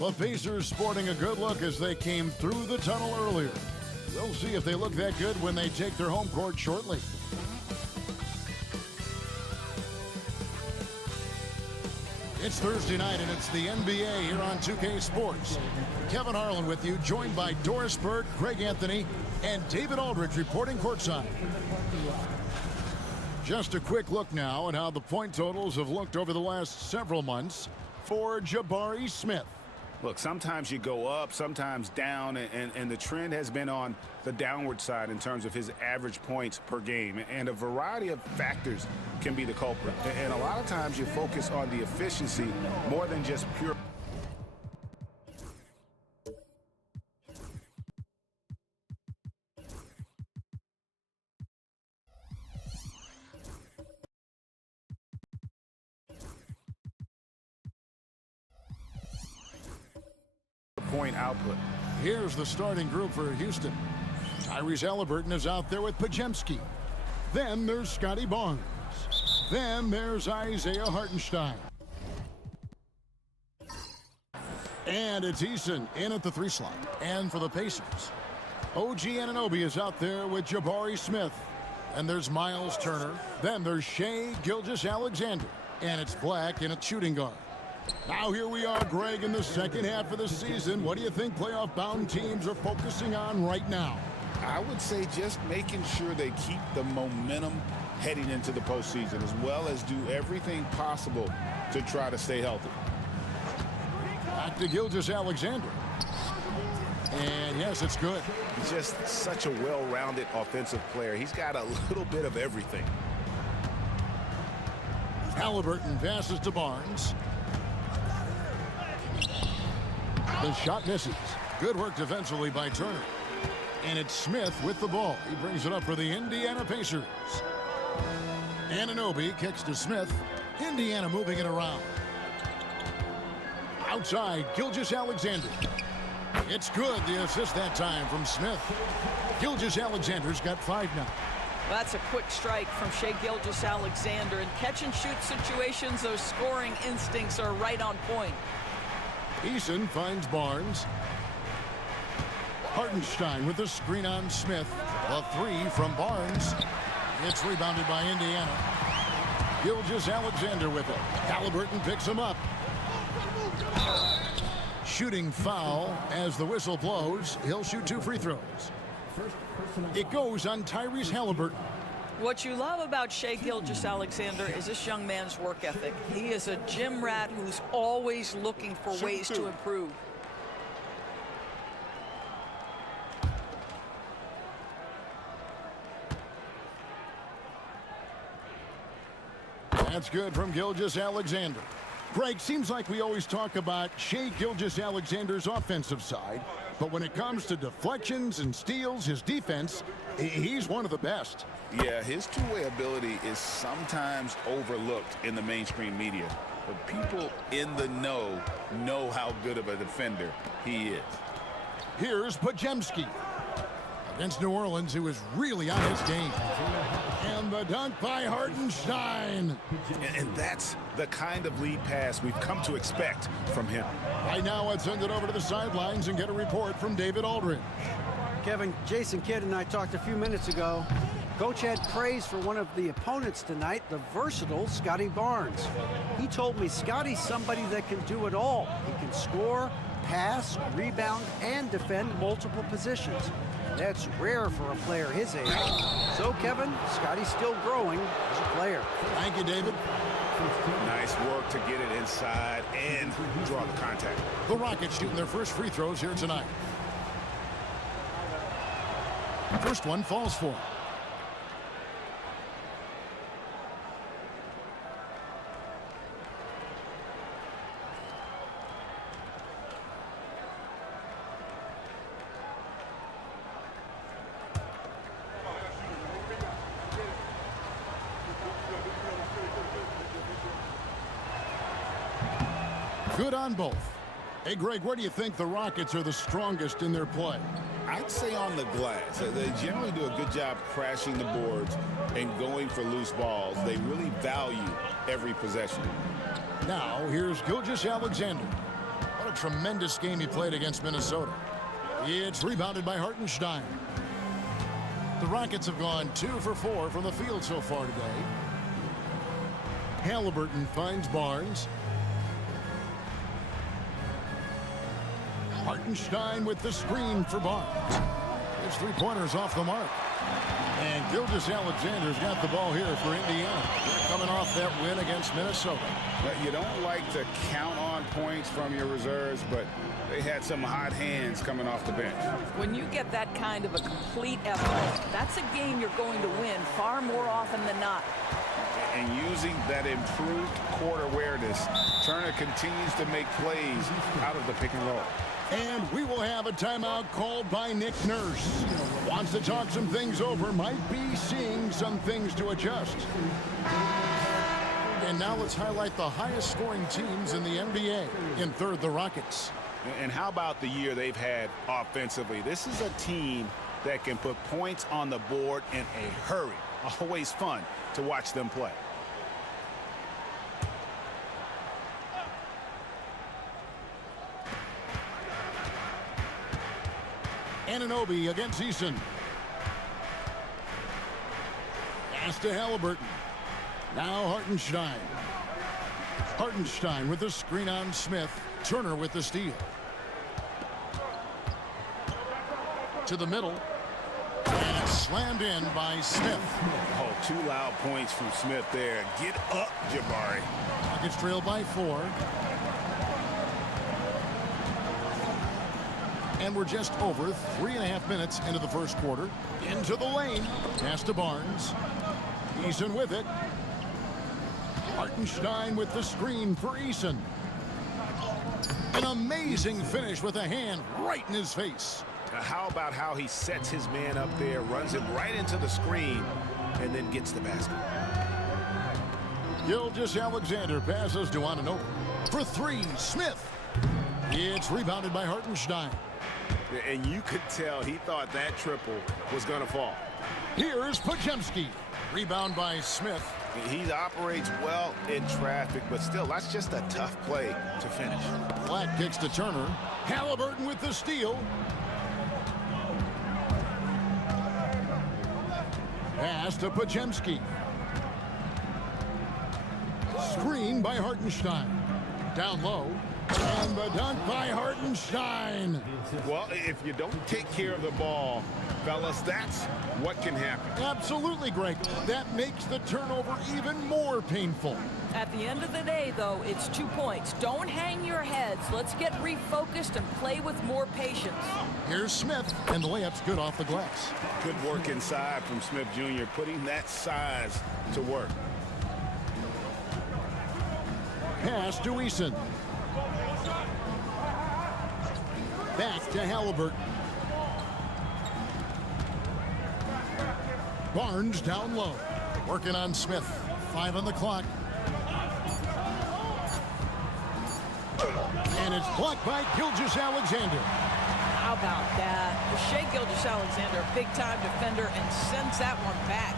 The Pacers sporting a good look as they came through the tunnel earlier. We'll see if they look that good when they take their home court shortly. It's Thursday night, and it's the NBA here on 2K Sports. Kevin Harlan with you, joined by Doris Burke, Greg Anthony, and David Aldridge reporting courtside. Just a quick look now at how the point totals have looked over the last several months for Jabari Smith. Look, sometimes you go up, sometimes down, and the trend has been on the downward side in terms of his average points per game. And a variety of factors can be the culprit. And a lot of times you focus on the efficiency more than just pure. Point output. Here's the starting group for Houston. Tyrese Halliburton is out there with Pajemski. Then there's Scotty Barnes. Then there's Isaiah Hartenstein. And it's Eason in at the 3 slot. And for the Pacers, OG Anunoby is out there with Jabari Smith. And there's Miles Turner. Then there's Shai Gilgeous-Alexander. And it's Black in at shooting guard. Now here we are, Greg, in the second half of the season. What do you think playoff-bound teams are focusing on right now? I would say just making sure they keep the momentum heading into the postseason, as well as do everything possible to try to stay healthy. Back to Gilgeous-Alexander. And yes, it's good. He's just such a well-rounded offensive player. He's got a little bit of everything. Halliburton passes to Barnes. The shot misses. Good work defensively by Turner. And it's Smith with the ball. He brings it up for the Indiana Pacers. Anunoby kicks to Smith. Indiana moving it around. Outside, Gilgeous-Alexander. It's good, the assist that time from Smith. Gilgeous-Alexander's got 5 now. That's a quick strike from Shai Gilgeous-Alexander. In catch-and-shoot situations, those scoring instincts are right on point. Eason finds Barnes. Hartenstein with the screen on Smith. A 3 from Barnes. It's rebounded by Indiana. Gilgeous-Alexander with it. Halliburton picks him up. Shooting foul as the whistle blows. He'll shoot 2 free throws. It goes on Tyrese Halliburton. What you love about Shai Gilgeous-Alexander is this young man's work ethic. He is a gym rat who's always looking for ways to improve. That's good from Gilgeous-Alexander. Greg, seems like we always talk about Shai Gilgeous-Alexander's offensive side, but when it comes to deflections and steals, his defense, he's one of the best. Yeah, his two-way ability is sometimes overlooked in the mainstream media, but people in the know how good of a defender he is. Here's Pajemski against New Orleans, who is really on his game. And the dunk by Hartenstein. And that's the kind of lead pass we've come to expect from him. Right now, let's send it over to the sidelines and get a report from David Aldridge. Kevin, Jason Kidd and I talked a few minutes ago. Coach had praise for one of the opponents tonight, the versatile Scotty Barnes. He told me Scotty's somebody that can do it all. He can score, pass, rebound, and defend multiple positions. That's rare for a player his age. So, Kevin, Scotty's still growing as a player. Thank you, David. Nice work to get it inside and draw the contact. The Rockets shooting their first free throws here tonight. First one falls for him. Good on both. Hey, Greg, where do you think the Rockets are the strongest in their play? I'd say on the glass. They generally do a good job crashing the boards and going for loose balls. They really value every possession. Now, here's Gilgeous-Alexander. a tremendous game he played against Minnesota. It's rebounded by Hartenstein. The Rockets have gone 2 for 4 from the field so far today. Halliburton finds Barnes. Hartenstein with the screen for Barnes. His three-pointers off the mark. And Gilgeous-Alexander's got the ball here for Indiana. They're coming off that win against Minnesota. You don't like to count on points from your reserves, but they had some hot hands coming off the bench. When you get that kind of a complete effort, that's a game you're going to win far more often than not. And using that improved court awareness, Turner continues to make plays out of the pick and roll. And we will have a timeout called by Nick Nurse. Wants to talk some things over, might be seeing some things to adjust. And now let's highlight the highest scoring teams in the NBA. In third, the Rockets. And how about the year they've had offensively? This is a team that can put points on the board in a hurry. Always fun to watch them play. Anunoby against Eason. Pass to Halliburton. Now Hartenstein. Hartenstein with the screen on Smith. Turner with the steal. To the middle. And slammed in by Smith. Oh, 2 loud points from Smith there. Get up, Jabari. Rockets trail by 4. And we're just over 3.5 minutes into the first quarter. Into the lane. Pass to Barnes. Eason with it. Hartenstein with the screen for Eason. An amazing finish with a hand right in his face. How about how he sets his man up there, runs him right into the screen, and then gets the basket. Gilgeous-Alexander passes to Anunoby. For 3, Smith. It's rebounded by Hartenstein. And you could tell he thought that triple was going to fall. Here's Podziemski. Rebound by Smith. He operates well in traffic, but still, that's just a tough play to finish. Black kicks to Turner. Halliburton with the steal. Pass to Podziemski. Screen by Hartenstein. Down low. And the dunk by Hartenstein. Well, if you don't take care of the ball, fellas, that's what can happen. Absolutely, Greg. That makes the turnover even more painful. At the end of the day, though, it's 2 points. Don't hang your heads. Let's get refocused and play with more patience. Here's Smith, and the layup's good off the glass. Good work inside from Smith Jr., putting that size to work. Pass to Eason. Back to Halliburton. Barnes down low. Working on Smith. 5 on the clock. And it's blocked by Gilgeous-Alexander. How about that? Shai Gilgeous-Alexander, a big-time defender, and sends that one back.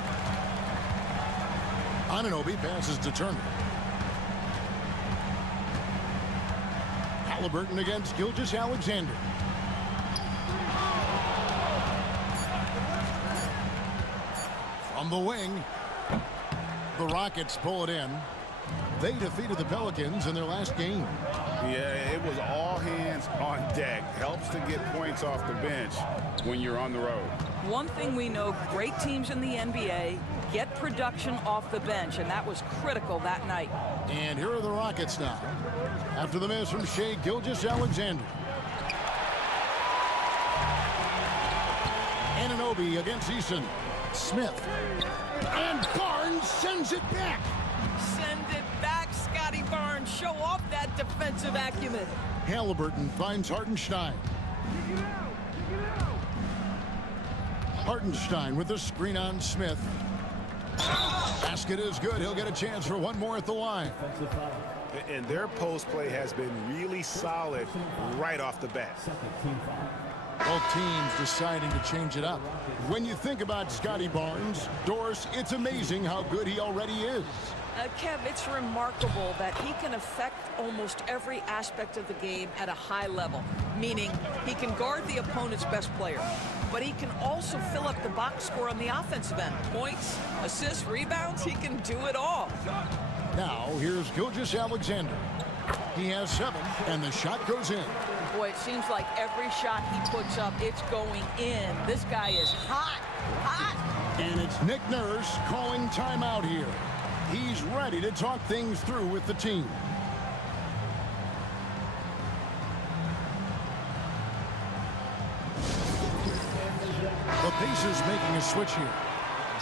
Anunoby passes to Turner. Halliburton against Gilgeous-Alexander. From the wing, the Rockets pull it in. They defeated the Pelicans in their last game. Yeah, it was all hands on deck. Helps to get points off the bench when you're on the road. One thing we know, great teams in the NBA get production off the bench, and that was critical that night. And here are the Rockets now. After the miss from Shai Gilgeous-Alexander. Anunoby against Eason. Smith. And Barnes sends it back. Send it back, Scotty Barnes. Show off that defensive acumen. Halliburton finds Hartenstein. Hartenstein with the screen on Smith. Basket is good. He'll get a chance for one more at the line. And their post play has been really solid right off the bat. Both teams deciding to change it up. When you think about Scotty Barnes, Doris, it's amazing how good he already is. Kev, it's remarkable that he can affect almost every aspect of the game at a high level, meaning he can guard the opponent's best player, but he can also fill up the box score on the offensive end. Points, assists, rebounds, he can do it all. Now, here's Gilgeous-Alexander. He has 7, and the shot goes in. Boy, it seems like every shot he puts up, it's going in. This guy is hot, hot. And it's Nick Nurse calling timeout here. He's ready to talk things through with the team. The Pacers making a switch here.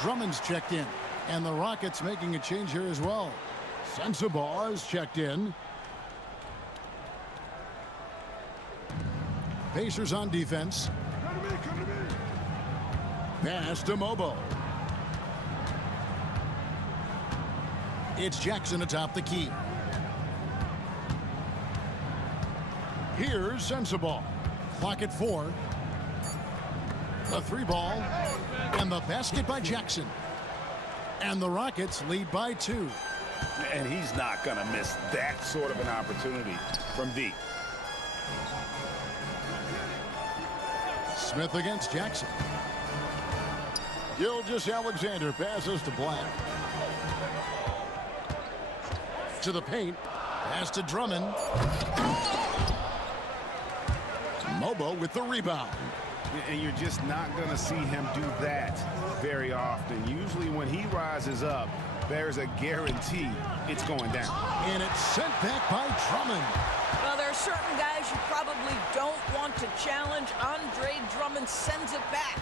Drummond's checked in, and the Rockets making a change here as well. Sensabaugh is checked in. Pacers on defense. Pass to Mobo. It's Jackson atop the key. Here's Sensabaugh. Clock at 4. A 3-ball. And the basket by Jackson. And the Rockets lead by 2. And he's not going to miss that sort of an opportunity from deep. Smith against Jackson. Gilgeous-Alexander passes to Black. To the paint. Pass to Drummond. Mobo with the rebound. And you're just not going to see him do that very often. Usually when he rises up, there's a guarantee it's going down. And it's sent back by Drummond. Well, there are certain guys you probably don't want to challenge. Andre Drummond sends it back.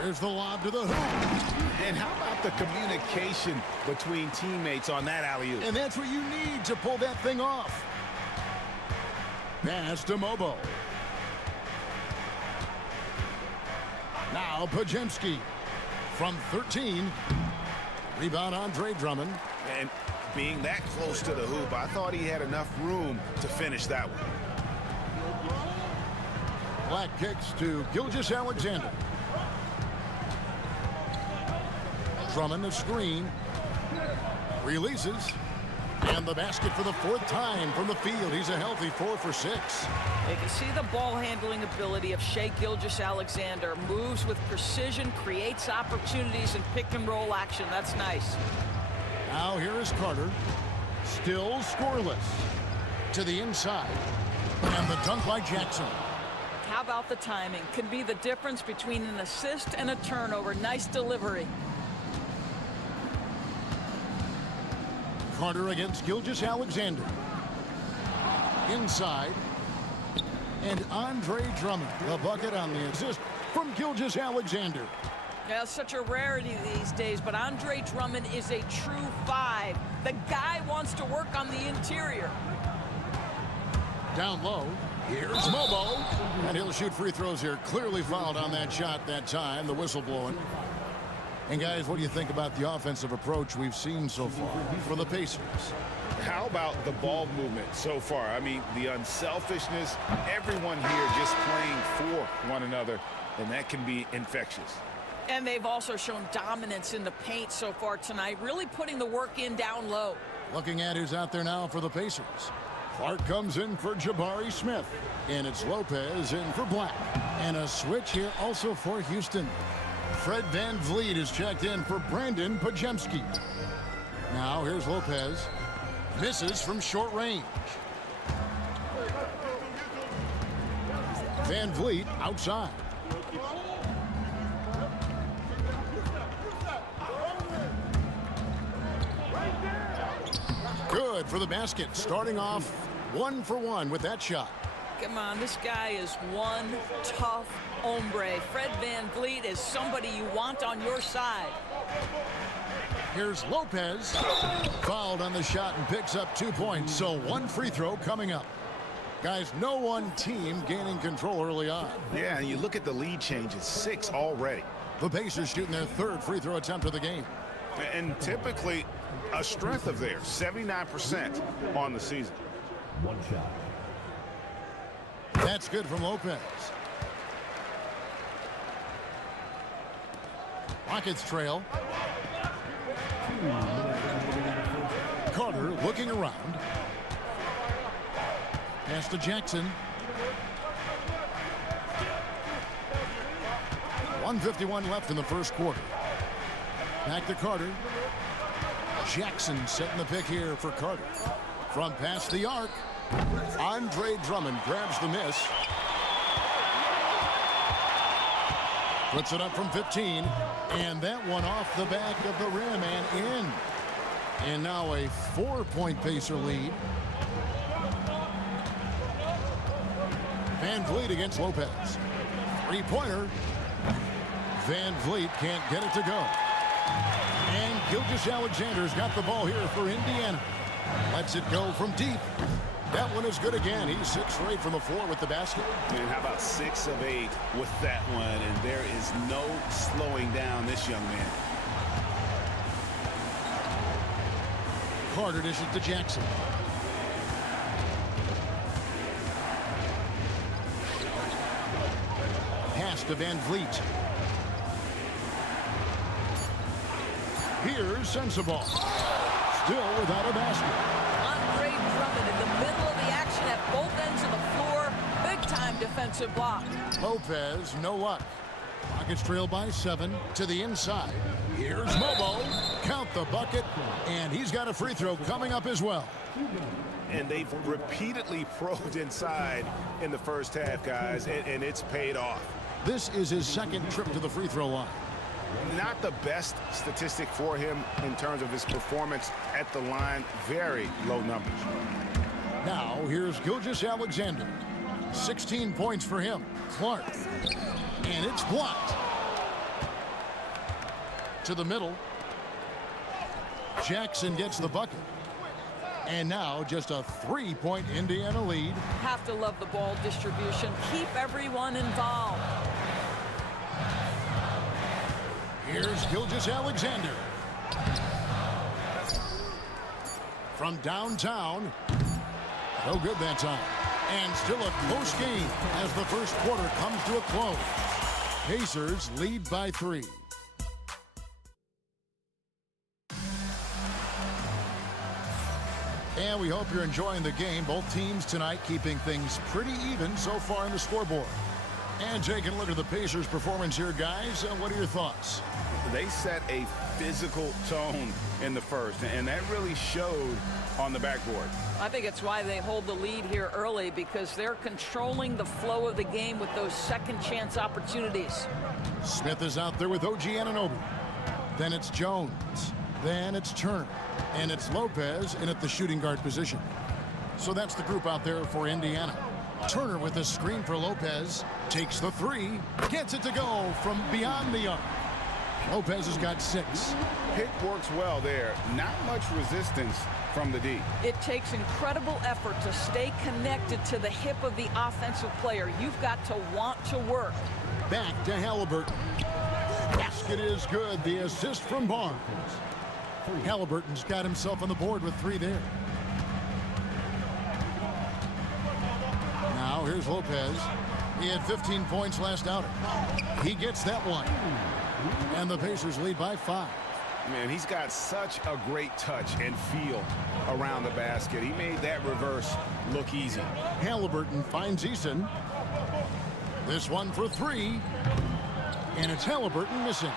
There's the lob to the hoop. And how about the communication between teammates on that alley-oop? And that's what you need to pull that thing off. Pass to Mobo. Now Pajemski from 13. Rebound Andre Drummond. And being that close to the hoop, I thought he had enough room to finish that one. Black kicks to Gilgeous-Alexander. Drummond, the screen. Releases. And the basket for the 4th time from the field. He's a healthy 4 for 6. You can see the ball handling ability of Shai Gilgeous-Alexander. Moves with precision, creates opportunities in pick and roll action. That's nice. Now here is Carter. Still scoreless. To the inside. And the dunk by Jackson. How about the timing? Can be the difference between an assist and a turnover. Nice delivery. Carter against Gilgeous-Alexander. Inside. And Andre Drummond. The bucket on the assist from Gilgeous-Alexander. Yeah, such a rarity these days, but Andre Drummond is a true 5. The guy wants to work on the interior. Down low. Here's Mobo. And he'll shoot free throws here. Clearly fouled on that shot that time. The whistle blowing. And guys, what do you think about the offensive approach we've seen so far for the Pacers? How about the ball movement so far? I mean, the unselfishness, everyone here just playing for one another, and that can be infectious. And they've also shown dominance in the paint so far tonight, really putting the work in down low. Looking at who's out there now for the Pacers. Clark comes in for Jabari Smith. And it's Lopez in for Black. And a switch here also for Houston. Fred VanVleet is checked in for Brandon Pajemski. Now here's Lopez. Misses from short range. VanVleet outside. Good for the basket. Starting off 1 for 1 with that shot. Come on, this guy is one tough hombre. Fred VanVleet is somebody you want on your side. Here's Lopez. Fouled on the shot and picks up 2 points. So 1 free throw coming up. Guys, no one team gaining control early on. Yeah, and you look at the lead changes, 6 already. The Pacers shooting their 3rd free throw attempt of the game. And typically a strength of theirs, 79% on the season. One shot. That's good from Lopez. Rockets trail. Carter looking around. Pass to Jackson. 1:51 left in the first quarter. Back to Carter. Jackson setting the pick here for Carter. From past the arc. Andre Drummond grabs the miss. Puts it up from 15. And that one off the back of the rim and in. And now a 4-point Pacer lead. Van Vliet against Lopez. Three-pointer. Van Vliet can't get it to go. And Gilgeous-Alexander's got the ball here for Indiana. Lets it go from deep. That one is good again. He's 6 for 8 from the floor with the basket. And how about 6 of 8 with that one? And there is no slowing down this young man. Carter dishes to Jackson. Pass to Van Vliet. Here's Sensabaugh. Still without a basket. Andre Drummond in the middle of the action at both ends of the floor. Big-time defensive block. Lopez, no luck. Rockets trail by 7 to the inside. Here's Mobo. Count the bucket. And he's got a free throw coming up as well. And they've repeatedly probed inside in the first half, guys, and it's paid off. This is his second trip to the free throw line. Not the best statistic for him in terms of his performance at the line. Very low numbers. Now, here's Gilgeous-Alexander. 16 points for him. Clark. And it's blocked. To the middle. Jackson gets the bucket. And now just a 3-point Indiana lead. Have to love the ball distribution. Keep everyone involved. Here's Gilgeous-Alexander. From downtown. No good that time. And still a close game as the first quarter comes to a close. Pacers lead by 3. And we hope you're enjoying the game. Both teams tonight keeping things pretty even so far in the scoreboard. And taking a look at the Pacers' performance here, guys. What are your thoughts? They set a physical tone in the first, and that really showed on the backboard. I think it's why they hold the lead here early, because they're controlling the flow of the game with those second chance opportunities. Smith is out there with OG Anunoby. Then it's Jones. Then it's Turner. And it's Lopez in at the shooting guard position. So that's the group out there for Indiana. Turner with a screen for Lopez. Takes the 3. Gets it to go from beyond the arc. Lopez has got 6. Pick works well there. Not much resistance from the D. It takes incredible effort to stay connected to the hip of the offensive player. You've got to want to work. Back to Halliburton. Basket is good. The assist from Barnes. Halliburton's got himself on the board with 3 there. Now here's Lopez. He had 15 points last outing. He gets that one. And the Pacers lead by 5. Man, he's got such a great touch and feel around the basket. He made that reverse look easy. Halliburton finds Eason. This one for 3. And it's Halliburton missing.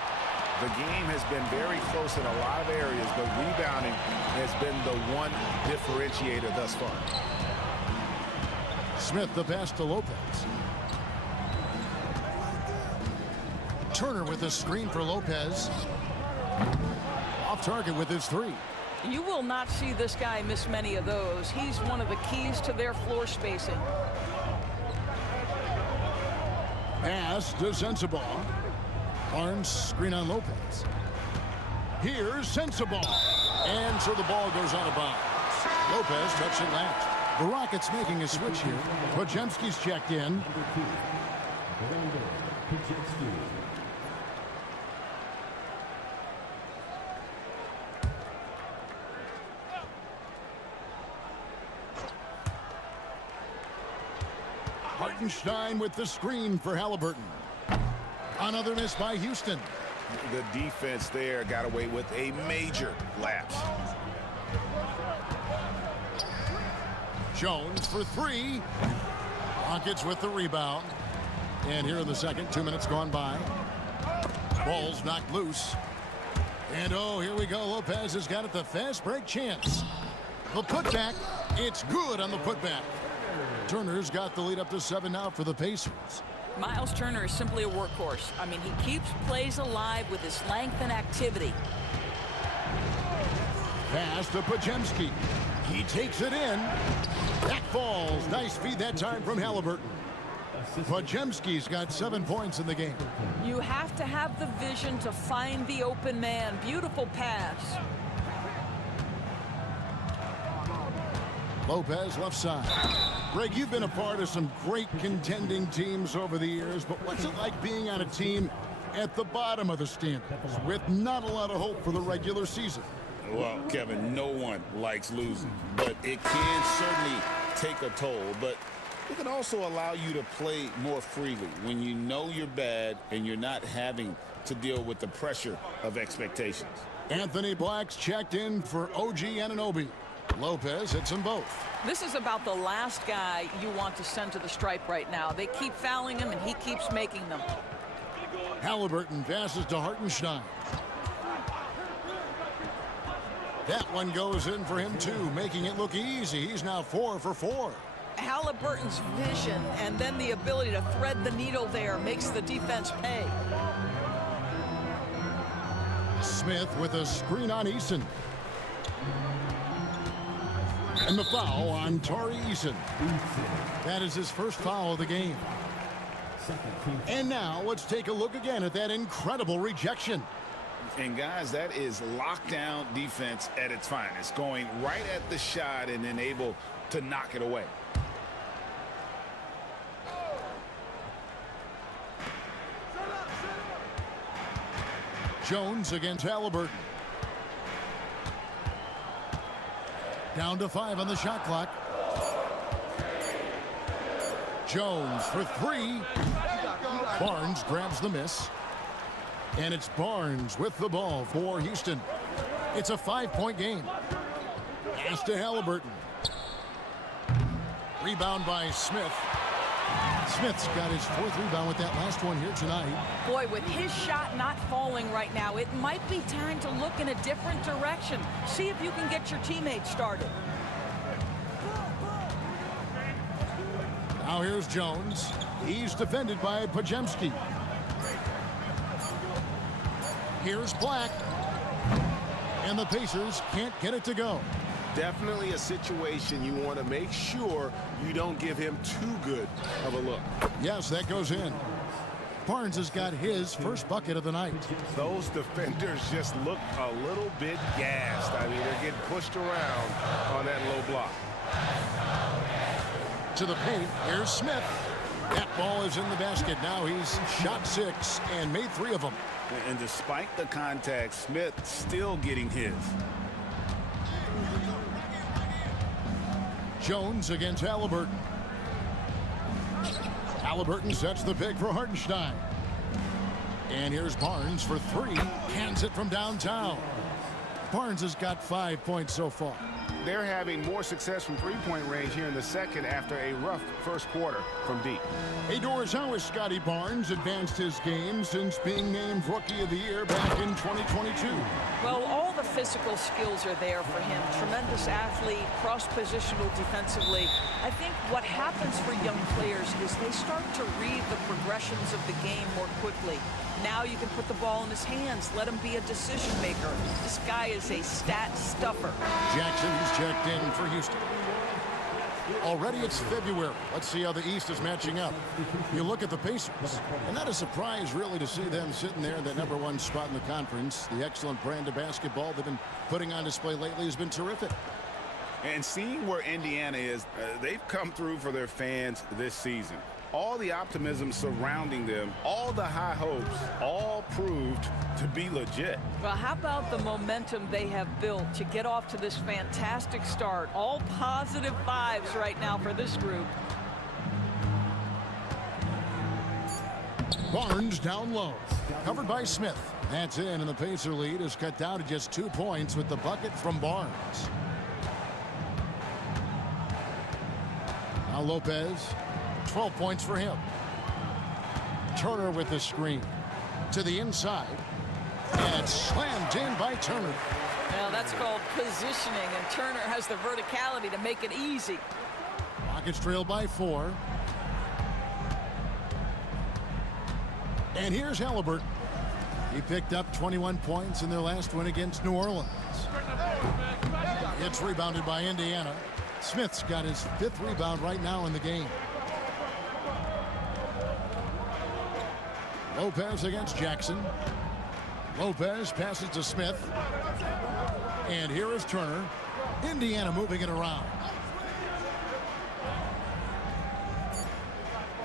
The game has been very close in a lot of areas, but rebounding has been the one differentiator thus far. Smith the pass to Lopez. Turner with a screen for Lopez. Off target with his 3. You will not see this guy miss many of those. He's one of the keys to their floor spacing. Pass to Sensabaugh. Barnes screen on Lopez. Here's Sensabaugh. And so the ball goes out of bounds. Lopez touched it last. The Rockets making a switch here. Podziemski's checked in. Hartenstein with the screen for Halliburton. Another miss by Houston. The defense there got away with a major lapse. Jones for three. Rockets with the rebound. And here in the second, 2 minutes gone by. Ball's knocked loose. And oh, here we go. Lopez has got it, the fast break chance. The putback, it's good on the putback. Turner's got the lead up to 7 now for the Pacers. Miles Turner is simply a workhorse. I mean, he keeps plays alive with his length and activity. Pass to Podziemski. He takes it in. That falls. Nice feed that time from Halliburton. Podziemski's got 7 points in the game. You have to have the vision to find the open man. Beautiful pass. Lopez left side. Greg, you've been a part of some great contending teams over the years, but what's it like being on a team at the bottom of the standings with not a lot of hope for the regular season? Well, Kevin, no one likes losing, but it can certainly take a toll. But it can also allow you to play more freely when you know you're bad and you're not having to deal with the pressure of expectations. Anthony Black's checked in for OG Anunoby. Lopez hits them both. This is about the last guy you want to send to the stripe right now. They keep fouling him, and he keeps making them. Halliburton passes to Hartenstein. That one goes in for him, too, making it look easy. He's now 4 for 4. Halliburton's vision and then the ability to thread the needle there makes the defense pay. Smith with a screen on Eason. And the foul on Tari Eason. That is his first foul of the game. And now let's take a look again at that incredible rejection. And guys, that is lockdown defense at its finest, going right at the shot and then able to knock it away. Jones against Halliburton. Down to 5 on the shot clock. Jones for 3. Barnes grabs the miss. And it's Barnes with the ball for Houston. It's a 5-point game. Pass to Halliburton. Rebound by Smith. Smith's got his 4th rebound with that last one here tonight. Boy, with his shot not falling right now, it might be time to look in a different direction. See if you can get your teammates started. Now here's Jones. He's defended by Podziemski. Here's Black. And the Pacers can't get it to go. Definitely a situation you want to make sure you don't give him too good of a look. Yes, that goes in. Barnes has got his first bucket of the night. Those defenders just look a little bit gassed. I mean, they're getting pushed around on that low block. To the paint, here's Smith. That ball is in the basket. Now he's shot 6 and made 3 of them. And despite the contact, Smith still getting his. Jones against Halliburton. Halliburton sets the pick for Hartenstein. And here's Barnes for 3. Hands it from downtown. Barnes has got 5 points so far. They're having more success from three-point range here in the second after a rough first quarter from deep. Hey, Doris, how has Scotty Barnes advanced his game since being named Rookie of the Year back in 2022? Well, all the physical skills are there for him. Tremendous athlete, cross-positional defensively. I think what happens for young players is they start to read the progressions of the game more quickly. Now you can put the ball in his hands, let him be a decision maker. This guy is a stat stuffer. Jackson's checked in for Houston. Already it's February. Let's see how the East is matching up. You look at the Pacers, and not a surprise really to see them sitting there in that #1 spot in the conference. The excellent brand of basketball they've been putting on display lately has been terrific. And seeing where Indiana is, they've come through for their fans this season. All the optimism surrounding them, all the high hopes, all proved to be legit. Well, how about the momentum they have built to get off to this fantastic start? All positive vibes right now for this group. Barnes down low. Covered by Smith. That's in, and the Pacer lead is cut down to just 2 points with the bucket from Barnes. Now Lopez. 12 points for him. Turner with the screen. To the inside. And slammed in by Turner. Now that's called positioning, and Turner has the verticality to make it easy. Rockets trail by 4. And here's Halliburton. He picked up 21 points in their last win against New Orleans. It's rebounded by Indiana. Smith's got his 5th rebound right now in the game. Lopez against Jackson. Lopez passes to Smith. And here is Turner. Indiana moving it around.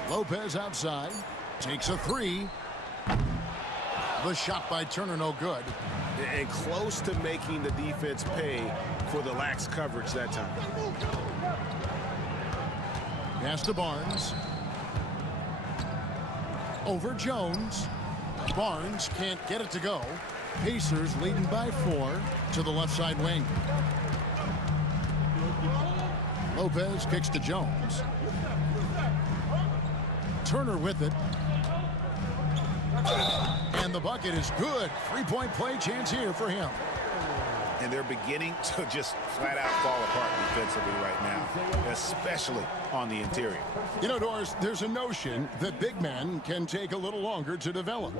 Lopez outside. Takes a 3. The shot by Turner no good. And close to making the defense pay for the lax coverage that time. Pass to Barnes. Over Jones. Barnes can't get it to go. Pacers leading by 4 to the left side wing. Lopez kicks to Jones. Turner with it. And the bucket is good. 3-point play chance here for him. And they're beginning to just flat out fall apart defensively right now, especially on the interior. You know, Doris, there's a notion that big men can take a little longer to develop.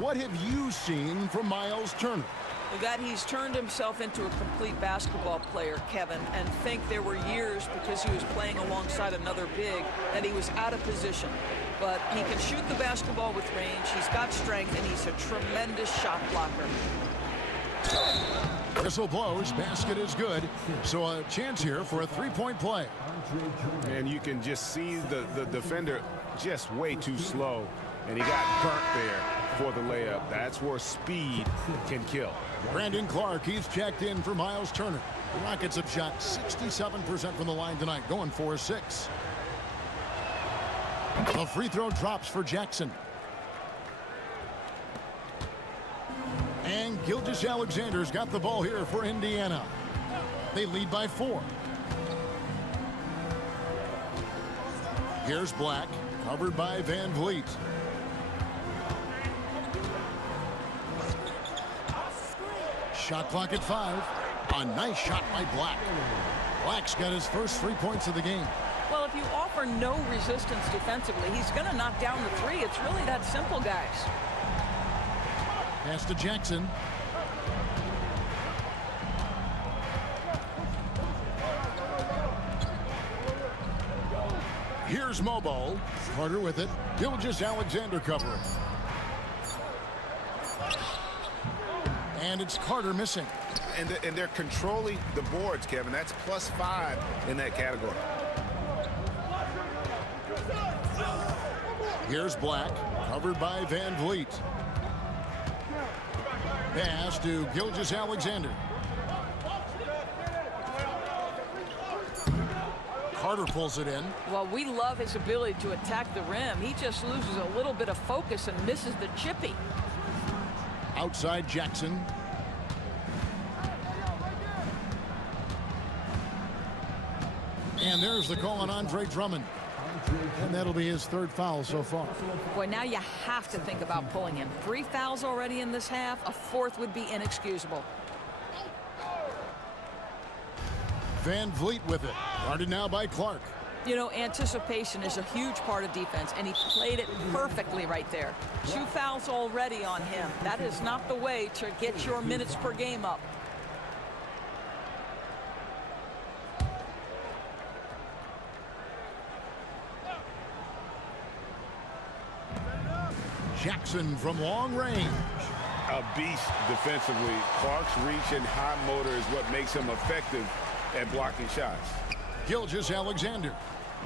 What have you seen from Miles Turner? Well, that he's turned himself into a complete basketball player, Kevin, and think there were years because he was playing alongside another big that he was out of position. But he can shoot the basketball with range, he's got strength, and he's a tremendous shot blocker. Whistle blows, basket is good. So a chance here for a 3-point play. And you can just see the defender just way too slow. And he got burnt there for the layup. That's where speed can kill. Brandon Clark, he's checked in for Miles Turner. The Rockets have shot 67% from the line tonight, going 4-6. The free throw drops for Jackson. And Gilgeous-Alexander's got the ball here for Indiana. They lead by 4. Here's Black, covered by Van Vliet. Shot clock at 5. A nice shot by Black. Black's got his first 3 points of the game. Well, if you offer no resistance defensively, he's going to knock down the 3. It's really that simple, guys. Pass to Jackson. Here's Mobo. Carter with it. Gilgeous-Alexander covering. And it's Carter missing. And they're controlling the boards, Kevin. That's +5 in that category. Here's Black, covered by Van Vliet. Pass to Gilgeous-Alexander. Carter pulls it in. Well, we love his ability to attack the rim. He just loses a little bit of focus and misses the chippy. Outside Jackson. And there's the call on Andre Drummond. And that'll be his 3rd foul so far. Boy, now you have to think about pulling him. 3 fouls already in this half. A 4th would be inexcusable. Van Vliet with it. Guarded now by Clark. You know, anticipation is a huge part of defense, and he played it perfectly right there. 2 fouls already on him. That is not the way to get your minutes per game up. Jackson from long range. A beast defensively. Clark's reach and high motor is what makes him effective at blocking shots. Gilgeous-Alexander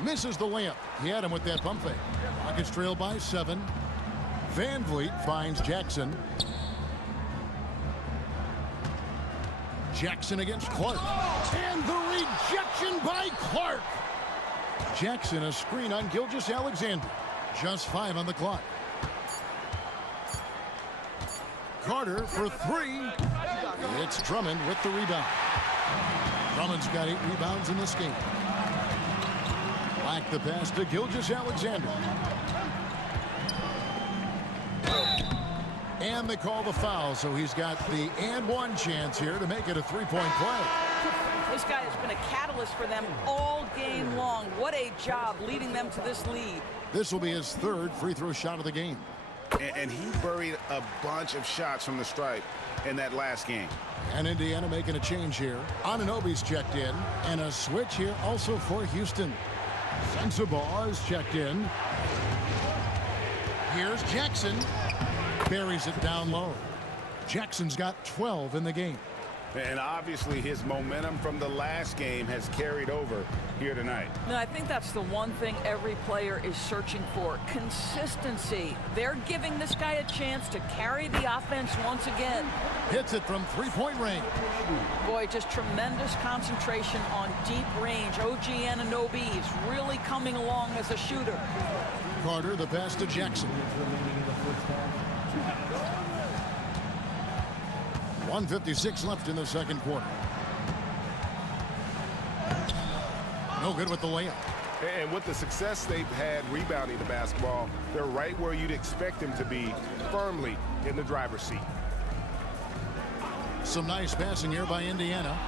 misses the layup. He had him with that pump fake. Rockets trail by 7. Van Vliet finds Jackson. Jackson against Clark. And the rejection by Clark. Jackson a screen on Gilgeous-Alexander. Just 5 on the clock. Carter for three. It's Drummond with the rebound. Drummond's got 8 rebounds in this game. Black the pass to Gilgeous-Alexander. And they call the foul, so he's got the and one chance here to make it a three-point play. This guy has been a catalyst for them all game long. What a job leading them to this lead. This will be his 3rd free throw shot of the game. And he buried a bunch of shots from the stripe in that last game. And Indiana making a change here. Anunoby's checked in. And a switch here also for Houston. Sensabaugh is checked in. Here's Jackson. Buries it down low. Jackson's got 12 in the game. And obviously his momentum from the last game has carried over here tonight. No, I think that's the one thing every player is searching for. Consistency. They're giving this guy a chance to carry the offense once again. Hits it from three-point range. Boy, just tremendous concentration on deep range. OG Anunoby is really coming along as a shooter. Carter, the pass to Jackson. 1:56 left in the second quarter. No good with the layup. And with the success they've had rebounding the basketball, they're right where you'd expect them to be, firmly in the driver's seat. Some nice passing here by Indiana.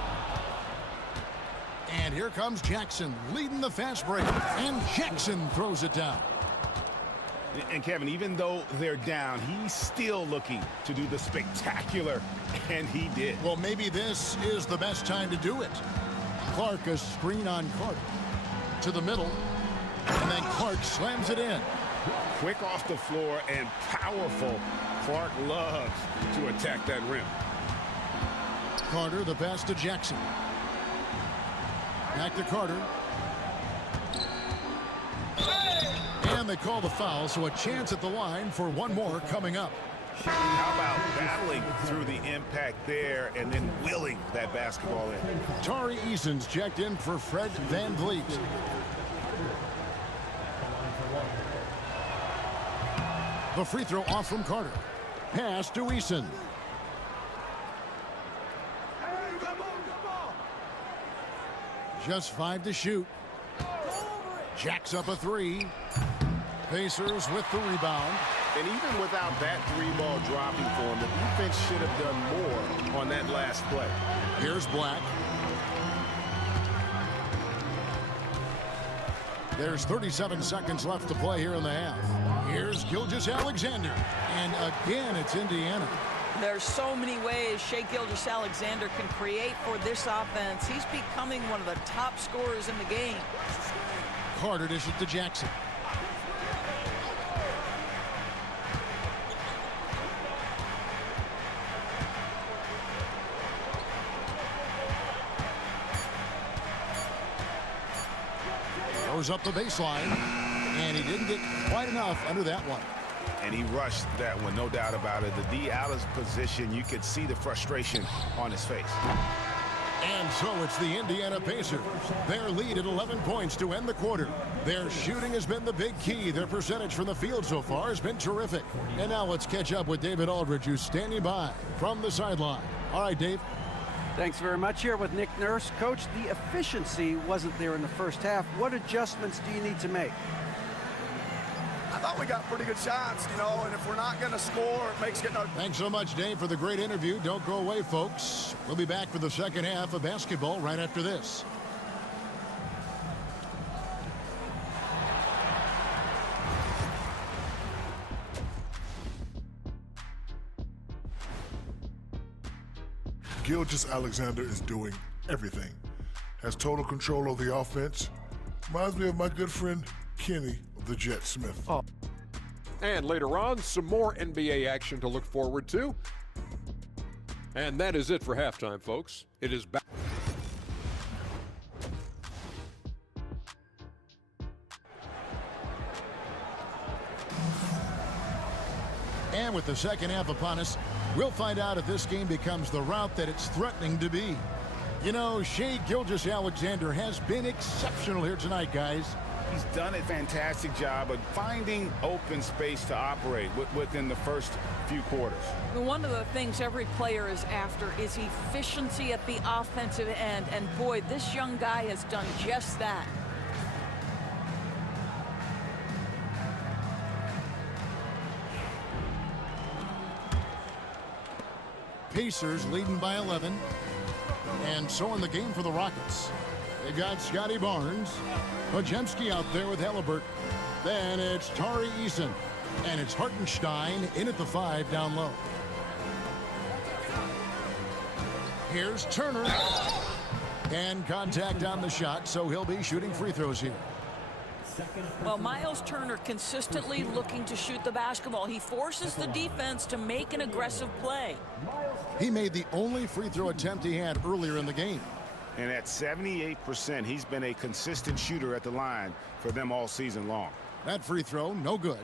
And here comes Jackson leading the fast break. And Jackson throws it down. And Kevin, even though they're down, he's still looking to do the spectacular, and he did. Well, maybe this is the best time to do it. Clark, a screen on Carter. To the middle. And then Clark slams it in. Quick off the floor and powerful. Clark loves to attack that rim. Carter, the pass to Jackson. Back to Carter. And they call the foul, so a chance at the line for one more coming up. How about battling through the impact there and then willing that basketball in? Tari Eason's checked in for Fred VanVleet. The free throw off from Carter. Pass to Eason. Just 5 to shoot. Jacks up a 3. Pacers with the rebound. And even without that 3-ball dropping for him, the defense should have done more on that last play. Here's Black. There's 37 seconds left to play here in the half. Here's Gilgeous-Alexander. And again, it's Indiana. There's so many ways Shai Gilgeous-Alexander can create for this offense. He's becoming one of the top scorers in the game. Carter dishes to Jackson. Goes up the baseline, and he didn't get quite enough under that one. And he rushed that one, no doubt about it. The D out of position, you could see the frustration on his face. And so it's the Indiana Pacers. Their lead at 11 points to end the quarter. Their shooting has been the big key. Their percentage from the field so far has been terrific. And now let's catch up with David Aldridge, who's standing by from the sideline. All right, Dave. Thanks very much. Here with Nick Nurse. Coach, the efficiency wasn't there in the first half. What adjustments do you need to make? I thought we got pretty good shots, and if we're not going to score, it makes getting our... Thanks so much, Dave, for the great interview. Don't go away, folks. We'll be back for the second half of basketball right after this. Gilgeous-Alexander is doing everything. Has total control of the offense. Reminds me of my good friend Kenny of the Jet Smith. Oh. And later on, some more NBA action to look forward to. And that is it for halftime, folks. It is back. And with the second half upon us, we'll find out if this game becomes the route that it's threatening to be. You know, Shai Gilgeous-Alexander has been exceptional here tonight, guys. He's done a fantastic job of finding open space to operate within the first few quarters. One of the things every player is after is efficiency at the offensive end, and boy, this young guy has done just that. Pacers leading by 11. And so in the game for the Rockets. They've got Scotty Barnes. Podziemski out there with Halliburton. Then it's Tari Eason. And it's Hartenstein in at the 5 down low. Here's Turner. And contact on the shot, so he'll be shooting free throws here. Well, Miles Turner consistently looking to shoot the basketball. He forces the defense to make an aggressive play. He made the only free throw attempt he had earlier in the game. And at 78%, he's been a consistent shooter at the line for them all season long. That free throw, no good.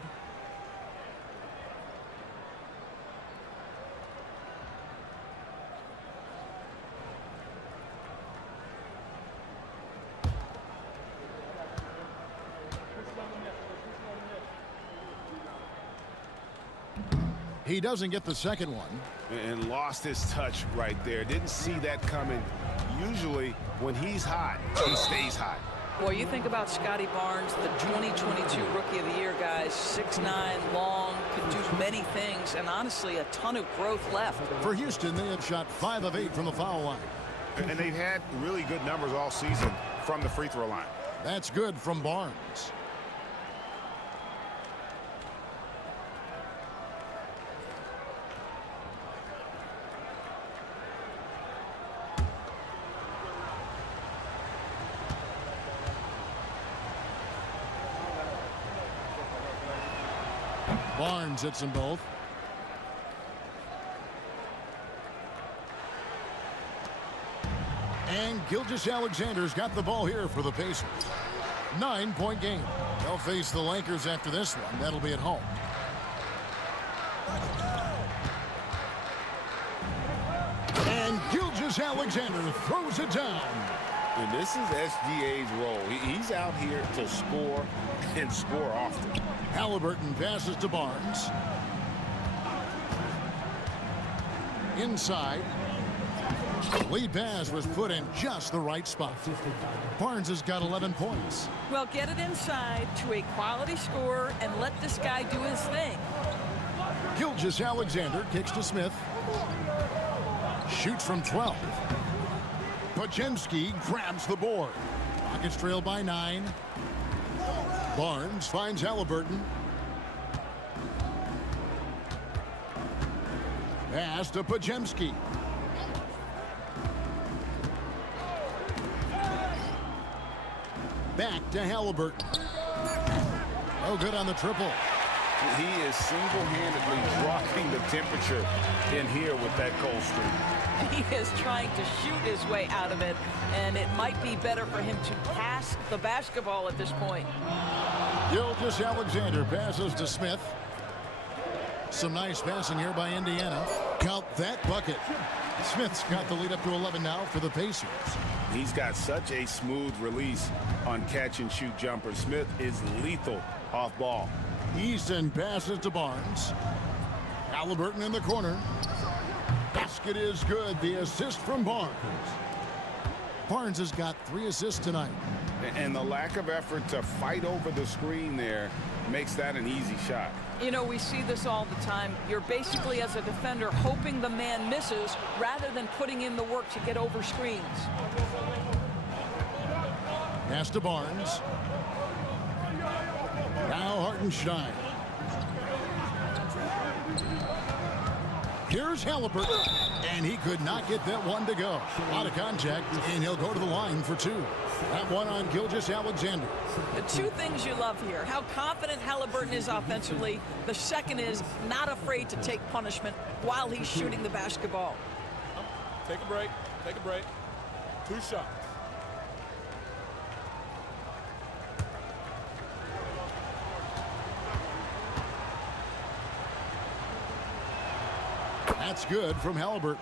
He doesn't get the second one. And lost his touch right there. Didn't see that coming. Usually, when he's hot, he stays hot. Boy, you think about Scotty Barnes, the 2022 Rookie of the Year, guys. 6'9", long, could do many things, and honestly, a ton of growth left. For Houston, they have shot 5 of 8 from the foul line. And they've had really good numbers all season from the free throw line. That's good from Barnes. Barnes hits them both. And Gilgeous-Alexander's got the ball here for the Pacers. 9-point game. They'll face the Lakers after this one. That'll be at home. And Gilgeous-Alexander throws it down. And this is SGA's role. He's out here to score and score often. Halliburton passes to Barnes. Inside. The lead pass was put in just the right spot. Barnes has got 11 points. Well, get it inside to a quality scorer and let this guy do his thing. Gilgeous-Alexander kicks to Smith. Shoots from 12. Podziemski grabs the board. Rockets trail by 9. Barnes finds Halliburton. Pass to Podziemski. Back to Halliburton. Oh, good on the triple. He is single-handedly dropping the temperature in here with that cold streak. He is trying to shoot his way out of it, and it might be better for him to pass the basketball at this point. Gilgeous-Alexander passes to Smith. Some nice passing here by Indiana. Count that bucket. Smith's got the lead up to 11 now for the Pacers. He's got such a smooth release on catch-and-shoot jumpers. Smith is lethal off ball. Easton passes to Barnes. Halliburton in the corner. Basket is good. The assist from Barnes. Barnes has got 3 assists tonight. And the lack of effort to fight over the screen there makes that an easy shot. You know, we see this all the time. You're basically, as a defender, hoping the man misses rather than putting in the work to get over screens. Pass to Barnes. Now Hartenstein. Here's Halliburton. And he could not get that one to go. Out of contact, and he'll go to the line for 2. That one on Gilgeous-Alexander. The 2 things you love here, how confident Halliburton is offensively. The second is not afraid to take punishment while he's shooting the basketball. Take a break. Take a break. 2 shots. That's good from Halliburton.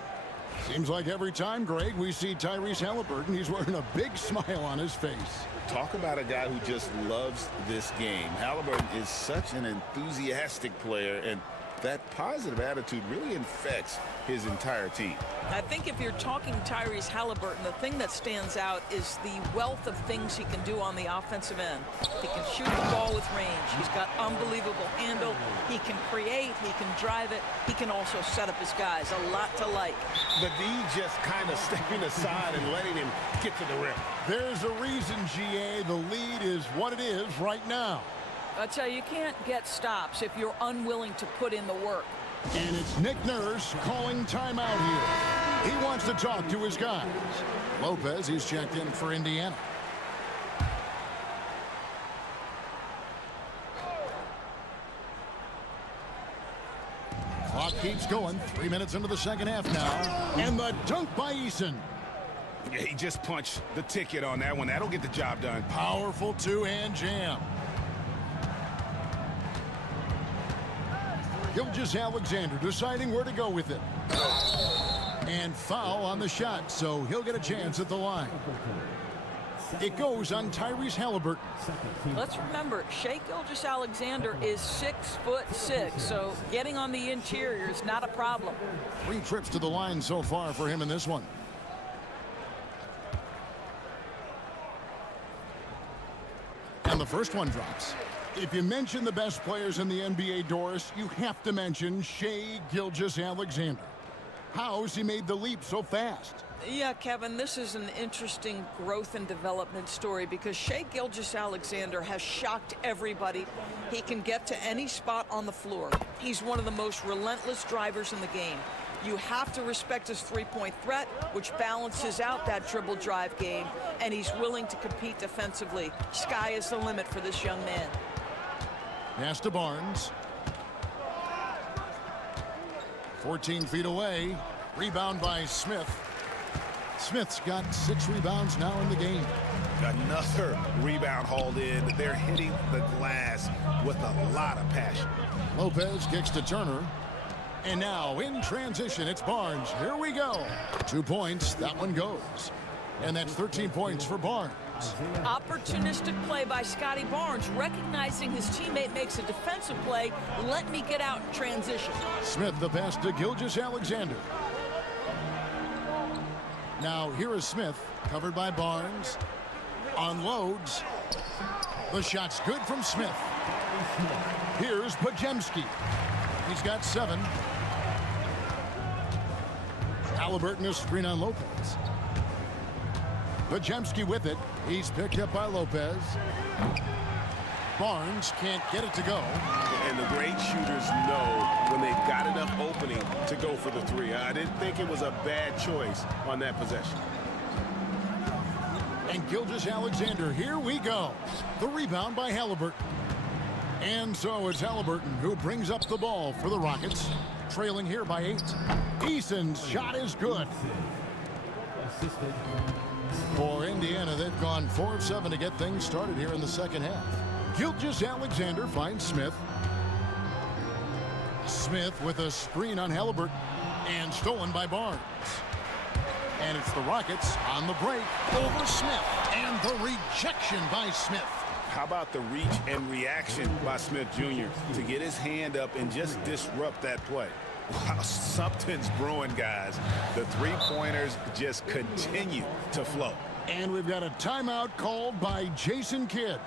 Seems like every time, Greg, we see Tyrese Halliburton, he's wearing a big smile on his face. Talk about a guy who just loves this game. Halliburton is such an enthusiastic player, and that positive attitude really infects his entire team. I think if you're talking Tyrese Halliburton, the thing that stands out is the wealth of things he can do on the offensive end. He can shoot the ball with range. He's got unbelievable handle. He can create. He can drive it. He can also set up his guys. A lot to like. But he just kind of stepping aside and letting him get to the rim. There's a reason, GA, the lead is what it is right now. I tell you, you can't get stops if you're unwilling to put in the work. And it's Nick Nurse calling timeout here. He wants to talk to his guys. Lopez, he's checked in for Indiana. Clock keeps going. 3 minutes into the second half now. And the dunk by Eason. Yeah, he just punched the ticket on that one. That'll get the job done. Powerful two-hand jam. Gilgeous-Alexander deciding where to go with it. And foul on the shot, so he'll get a chance at the line. It goes on Tyrese Halliburton. Let's remember, Shai Gilgeous-Alexander is 6'6", so getting on the interior is not a problem. 3 trips to the line so far for him in this one. And the first one drops. If you mention the best players in the NBA, Doris, you have to mention Shai Gilgeous-Alexander. How's he made the leap so fast? Yeah, Kevin, this is an interesting growth and development story because Shai Gilgeous-Alexander has shocked everybody. He can get to any spot on the floor. He's one of the most relentless drivers in the game. You have to respect his three-point threat, which balances out that dribble drive game, and he's willing to compete defensively. Sky is the limit for this young man. Pass to Barnes. 14 feet away. Rebound by Smith. Smith's got 6 rebounds now in the game. Another rebound hauled in. They're hitting the glass with a lot of passion. Lopez kicks to Turner. And now in transition, it's Barnes. Here we go. 2 points. That one goes. And that's 13 points for Barnes. Opportunistic play by Scotty Barnes, recognizing his teammate makes a defensive play. Let me get out in transition. Smith the pass to Gilgeous-Alexander. Now here is Smith, covered by Barnes. Unloads. The shot's good from Smith. Here's Podziemski. He's got 7. Halliburton is screen on Lopez. Podziemski with it. He's picked up by Lopez. Barnes can't get it to go. And the great shooters know when they've got enough opening to go for the 3. I didn't think it was a bad choice on that possession. And Gilgeous-Alexander, here we go. The rebound by Halliburton. And so it's Halliburton who brings up the ball for the Rockets. Trailing here by 8. Eason's shot is good. For Indiana, they've gone 4 of 7 to get things started here in the second half. Gilgeous-Alexander finds Smith. Smith with a screen on Halliburton. And stolen by Barnes. And it's the Rockets on the break over Smith. And the rejection by Smith. How about the reach and reaction by Smith Jr. to get his hand up and just disrupt that play? Wow, something's brewing, guys. The three-pointers just continue to flow. And we've got a timeout called by Jason Kidd.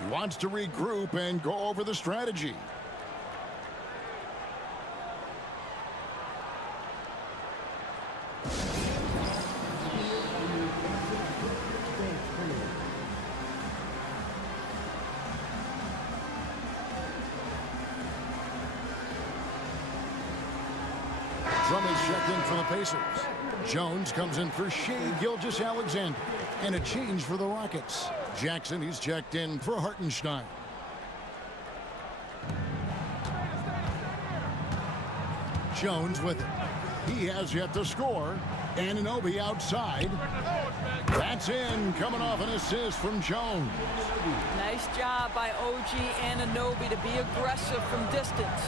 He wants to regroup and go over the strategy. Drummond's checked in for the Pacers. Jones comes in for Shai Gilgeous-Alexander. And a change for the Rockets. Jackson, he's checked in for Hartenstein. Jones with it. He has yet to score. Anunoby outside. That's in, coming off an assist from Jones. Nice job by OG Anunoby to be aggressive from distance.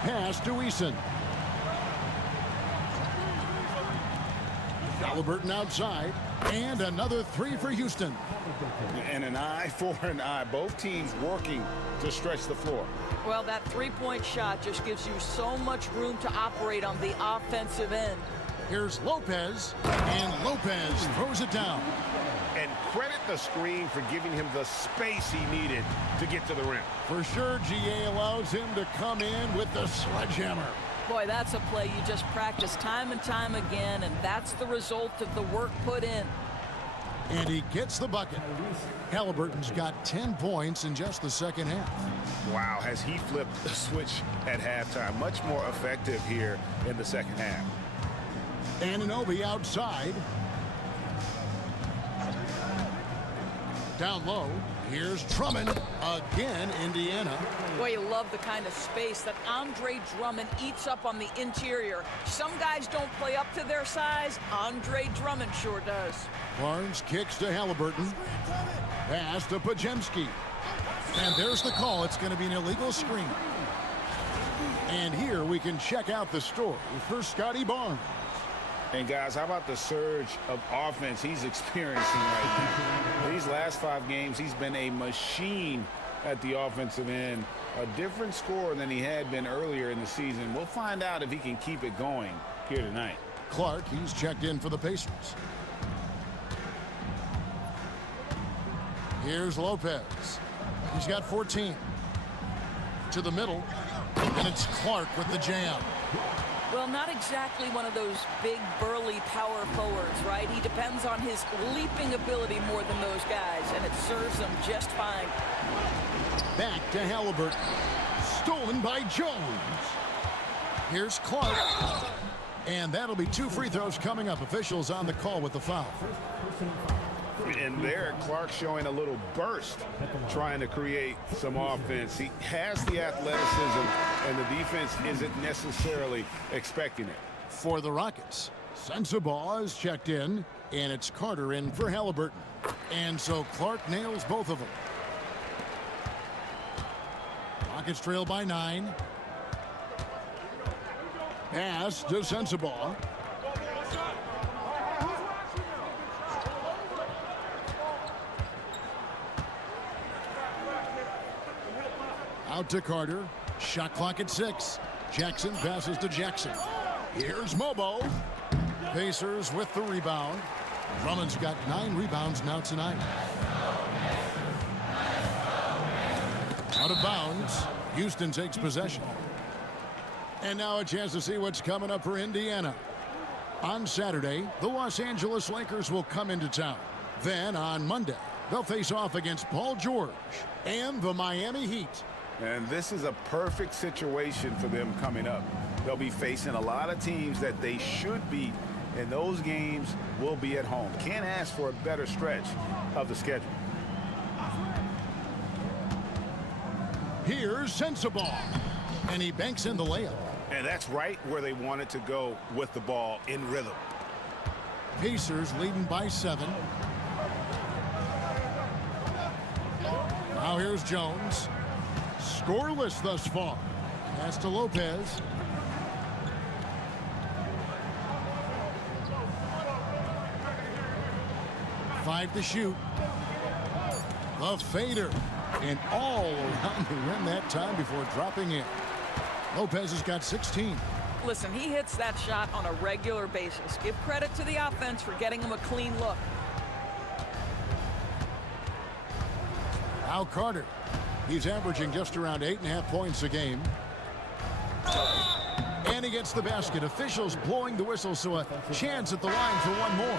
Pass to Eason. Halliburton outside. And another three for Houston. And an eye for an eye. Both teams working to stretch the floor. Well, that three-point shot just gives you so much room to operate on the offensive end. Here's Lopez, and Lopez throws it down. And credit the screen for giving him the space he needed to get to the rim. For sure, GA allows him to come in with the sledgehammer. Boy, that's a play you just practice time and time again, and that's the result of the work put in. And he gets the bucket. Halliburton's got 10 points in just the second half. Wow, has he flipped the switch at halftime. Much more effective here in the second half. Anunoby outside. Down low, here's Drummond. Again, Indiana. Boy, you love the kind of space that Andre Drummond eats up on the interior. Some guys don't play up to their size. Andre Drummond sure does. Barnes kicks to Halliburton. Pass to Pajemski. And there's the call. It's going to be an illegal screen. And here we can check out the story for Scotty Barnes. And guys, how about the surge of offense he's experiencing right now? These last 5 games, he's been a machine at the offensive end. A different scorer than he had been earlier in the season. We'll find out if he can keep it going here tonight. Clark, he's checked in for the Pacers. Here's Lopez. He's got 14. To the middle. And it's Clark with the jam. Well, not exactly one of those big, burly power forwards, right? He depends on his leaping ability more than those guys, and it serves him just fine. Back to Halliburton. Stolen by Jones. Here's Clark. And that'll be 2 free throws coming up. Officials on the call with the foul. And there, Clark showing a little burst, trying to create some offense. He has the athleticism, and the defense isn't necessarily expecting it. For the Rockets, Sensabaugh is checked in, and it's Carter in for Halliburton. And so Clark nails both of them. Rockets trail by 9. Pass to Sensabaugh. Out to Carter. Shot clock at 6. Jackson passes to Jackson. Here's Mobo. Pacers with the rebound. Drummond's got 9 rebounds now tonight. Out of bounds. Houston takes possession. And now a chance to see what's coming up for Indiana. On Saturday, the Los Angeles Lakers will come into town. Then on Monday, they'll face off against Paul George and the Miami Heat. And this is a perfect situation for them coming up. They'll be facing a lot of teams that they should beat, and those games will be at home. Can't ask for a better stretch of the schedule. Here's Sensabaugh, and he banks in the layup. And that's right where they wanted to go with the ball, in rhythm. Pacers leading by 7. Now here's Jones. Scoreless thus far. Pass to Lopez. Five to shoot. The fader. And all around the rim that time before dropping in. Lopez has got 16. Listen, he hits that shot on a regular basis. Give credit to the offense for getting him a clean look. Now Carter. He's averaging just around 8.5 points a game. And he gets the basket. Officials blowing the whistle, so a chance at the line for one more.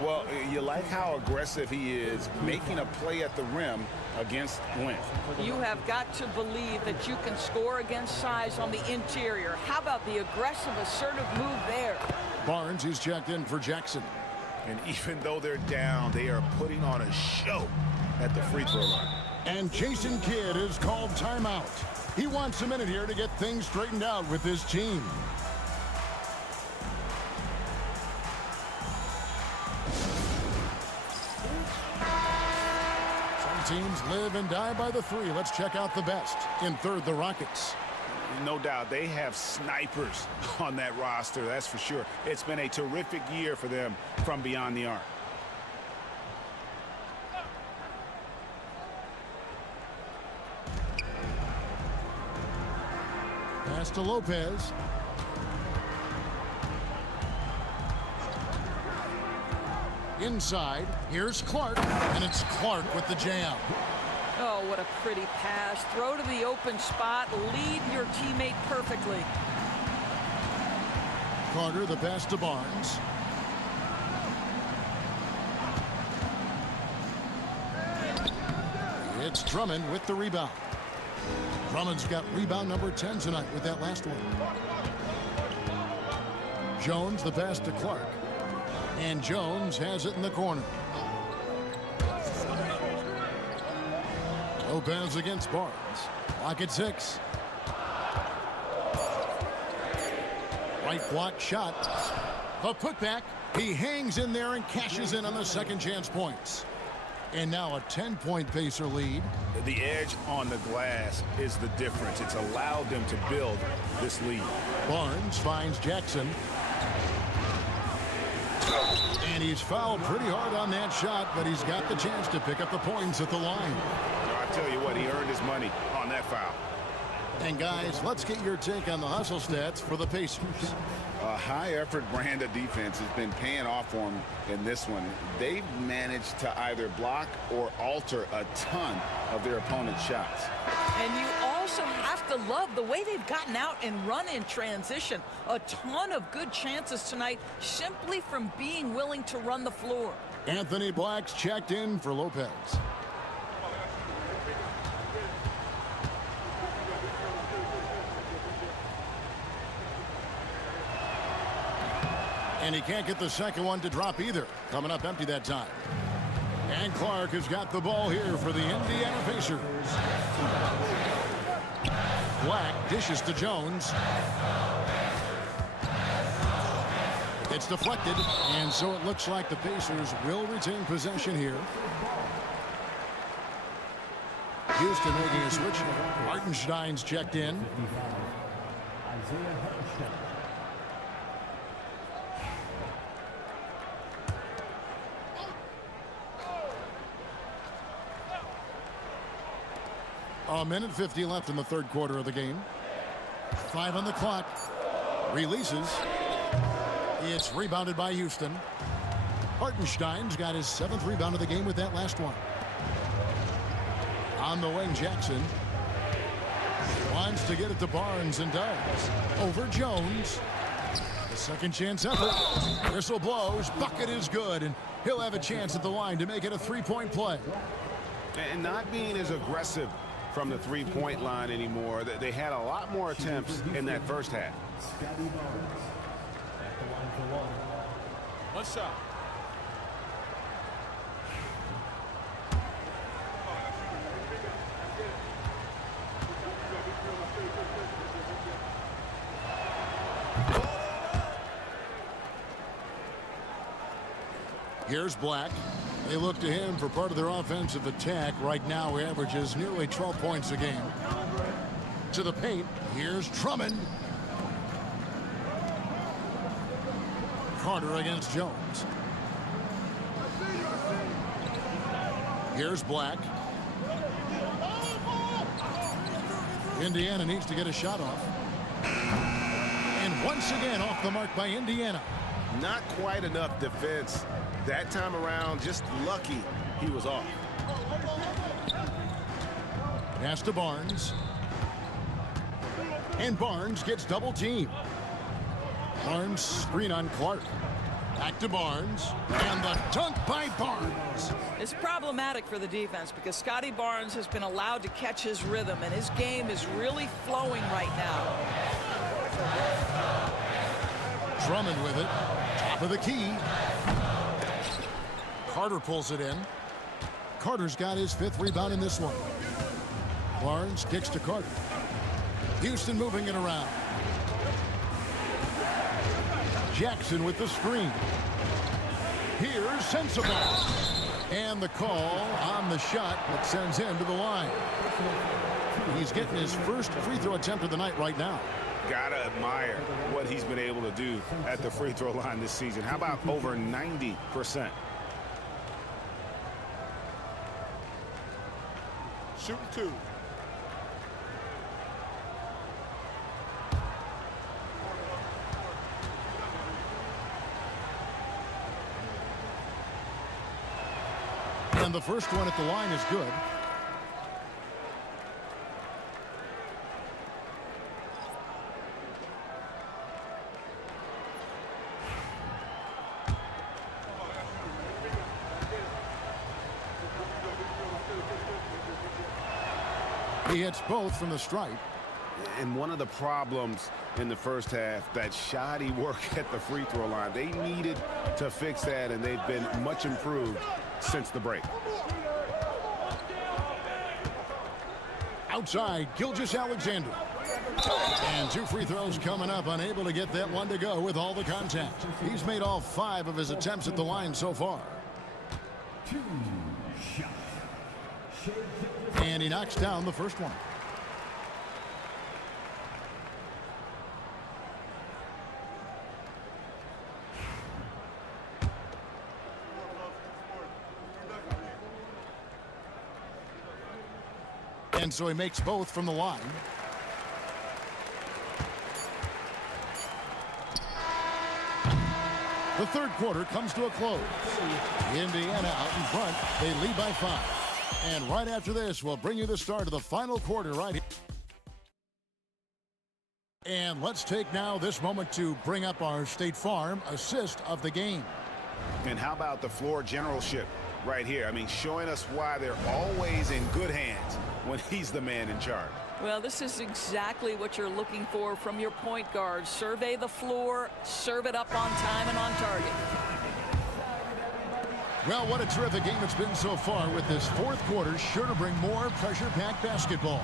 Well, you like how aggressive he is, making a play at the rim against length. You have got to believe that you can score against size on the interior. How about the aggressive, assertive move there? Barnes, he's checked in for Jackson. And even though they're down, they are putting on a show at the free throw line. And Jason Kidd is called timeout. He wants a minute here to get things straightened out with his team. Some teams live and die by the 3. Let's check out the best. In third, the Rockets. No doubt they have snipers on that roster, that's for sure. It's been a terrific year for them from beyond the arc. Pass to Lopez. Inside, here's Clark, and it's Clark with the jam. Oh, what a pretty pass. Throw to the open spot. Lead your teammate perfectly. Carter, the pass to Barnes. It's Drummond with the rebound. Drummond's got rebound number 10 tonight with that last one. Jones, the pass to Clark. And Jones has it in the corner. Lopez against Barnes. Lock at 6. Right block shot. The putback. He hangs in there and cashes in on the second chance points. And now a 10-point Pacer lead. The edge on the glass is the difference. It's allowed them to build this lead. Barnes finds Jackson. And he's fouled pretty hard on that shot, but he's got the chance to pick up the points at the line. I tell you what, he earned his money on that foul. And guys, let's get your take on the hustle stats for the Pacers. A high-effort brand of defense has been paying off for them in this one. They've managed to either block or alter a ton of their opponent's shots. And you also have to love the way they've gotten out and run in transition. A ton of good chances tonight simply from being willing to run the floor. Anthony Black's checked in for Lopez. And he can't get the second one to drop either. Coming up empty that time. And Clark has got the ball here for the Indiana Pacers. Black dishes to Jones. It's deflected, and so it looks like the Pacers will retain possession here. Houston making a switch. Hartenstein's checked in. A minute 50 left in the third quarter of the game. 5 on the clock. Releases. It's rebounded by Houston. Hartenstein's got his 7th rebound of the game with that last one. On the wing, Jackson wants to get it to Barnes and does. Over Jones. The second chance effort. Whistle blows. Bucket is good, and he'll have a chance at the line to make it a 3-point play. And not being as aggressive from the three-point line anymore. They had a lot more attempts in that first half. One shot. Here's Black. They look to him for part of their offensive attack. Right now, he averages nearly 12 points a game. To the paint, here's Drummond. Carter against Jones. Here's Black. Indiana needs to get a shot off. And once again, off the mark by Indiana. Not quite enough defense. That time around, just lucky he was off. Pass to Barnes. And Barnes gets double teamed. Barnes screen on Clark. Back to Barnes. And the dunk by Barnes. It's problematic for the defense because Scotty Barnes has been allowed to catch his rhythm, and his game is really flowing right now. Drummond with it. Top of the key. Carter pulls it in. Carter's got his 5th rebound in this one. Barnes kicks to Carter. Houston moving it around. Jackson with the screen. Here's Sensabaugh. And the call on the shot that sends him to the line. He's getting his first free throw attempt of the night right now. Gotta admire what he's been able to do at the free throw line this season. How about over 90%? Shooting 2. And the first one at the line is good. He hits both from the stripe. And one of the problems in the first half, that shoddy work at the free throw line. They needed to fix that, and they've been much improved since the break. Outside, Gilgeous-Alexander. And 2 free throws coming up, unable to get that one to go with all the contact. He's made all 5 of his attempts at the line so far. And he knocks down the first one. And so he makes both from the line. The third quarter comes to a close. Indiana out in front. They lead by 5. And right after this, we'll bring you the start of the final quarter right here. And let's take now this moment to bring up our State Farm assist of the game. And how about the floor generalship right here? I mean, showing us why they're always in good hands when he's the man in charge. Well, this is exactly what you're looking for from your point guard. Survey the floor, serve it up on time and on target. Well, what a terrific game it's been so far, with this fourth quarter sure to bring more pressure-packed basketball.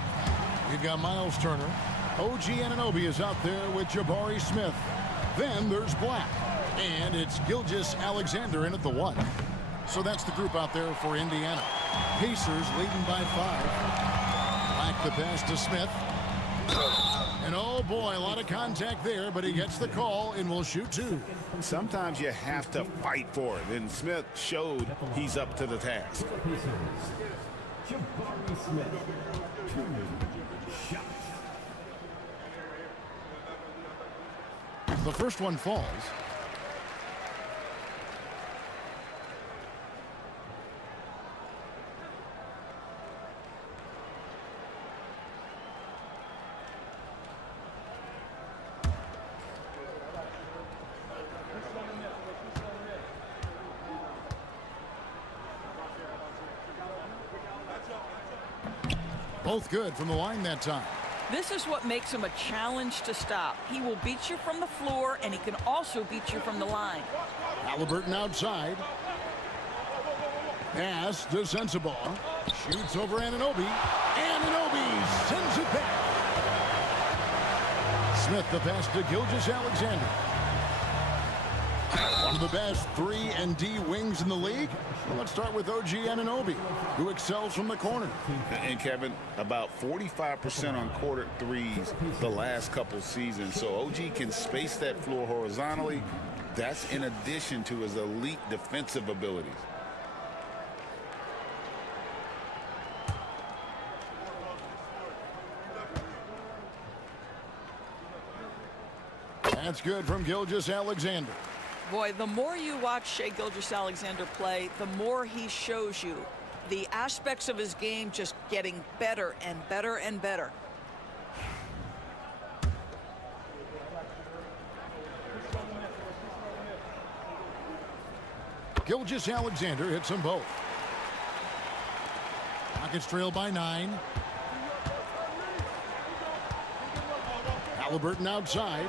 We've got Miles Turner. OG Anunoby is out there with Jabari Smith. Then there's Black. And it's Gilgeous-Alexander in at the 1. So that's the group out there for Indiana. Pacers leading by 5. Black the pass to Smith. And oh boy, a lot of contact there, but he gets the call and will shoot 2. Sometimes you have to fight for it, and Smith showed he's up to the task. The first one falls. Both good from the line that time. This is what makes him a challenge to stop. He will beat you from the floor, and he can also beat you from the line. Halliburton outside. Pass to Sensabaugh. Shoots over Anunoby. Anunoby sends it back. Smith the pass to Gilgeous-Alexander. One of the best 3-and-D wings in the league. Well, let's start with OG Anunoby, who excels from the corner. And Kevin, about 45% on quarter threes the last couple seasons. So OG can space that floor horizontally. That's in addition to his elite defensive abilities. That's good from Gilgeous-Alexander. Boy, the more you watch Shai Gilgeous-Alexander play, the more he shows you the aspects of his game just getting better and better and better. Gilgeous-Alexander hits them both. Rockets trail by 9. Halliburton outside.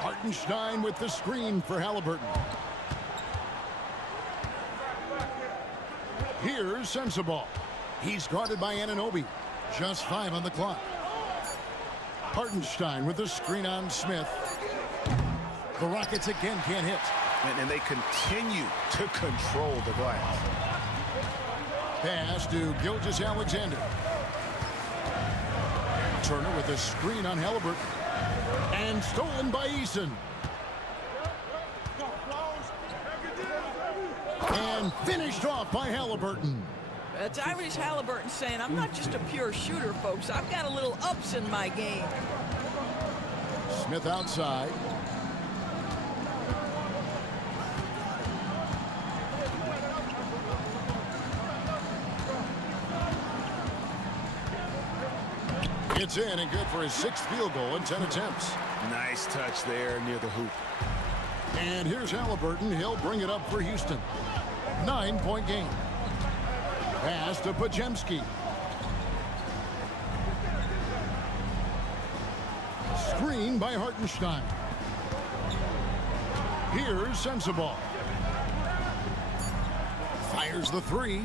Hartenstein with the screen for Halliburton. Here's Sensabaugh. He's guarded by Anunoby. Just 5 on the clock. Hartenstein with the screen on Smith. The Rockets again can't hit. And they continue to control the glass. Pass to Gilgeous-Alexander. Turner with a screen on Halliburton. And stolen by Eason. And finished off by Halliburton. Tyrese Halliburton saying, I'm not just a pure shooter, folks. I've got a little ups in my game. Smith outside. It's in and good for his 6th field goal in 10 attempts. Nice touch there near the hoop. And here's Halliburton. He'll bring it up for Houston. 9-point game. Pass to Pajemski. Screen by Hartenstein. Here's Sensabaugh. Fires the 3.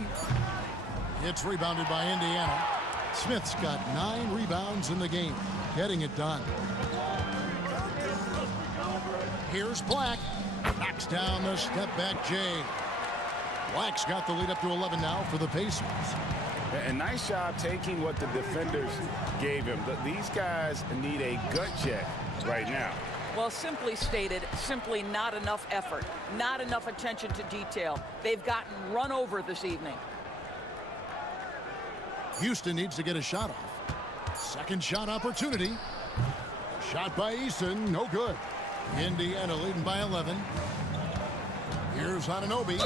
It's rebounded by Indiana. Smith's got 9 rebounds in the game, getting it done. Here's Black. Knocks down the step-back J. Black's got the lead up to 11 now for the Pacers. A nice job taking what the defenders gave him. These guys need a gut check right now. Well, simply stated, simply not enough effort, not enough attention to detail. They've gotten run over this evening. Houston needs to get a shot off. Second shot opportunity. Shot by Eason, no good. Indiana leading by 11. Here's Anunoby.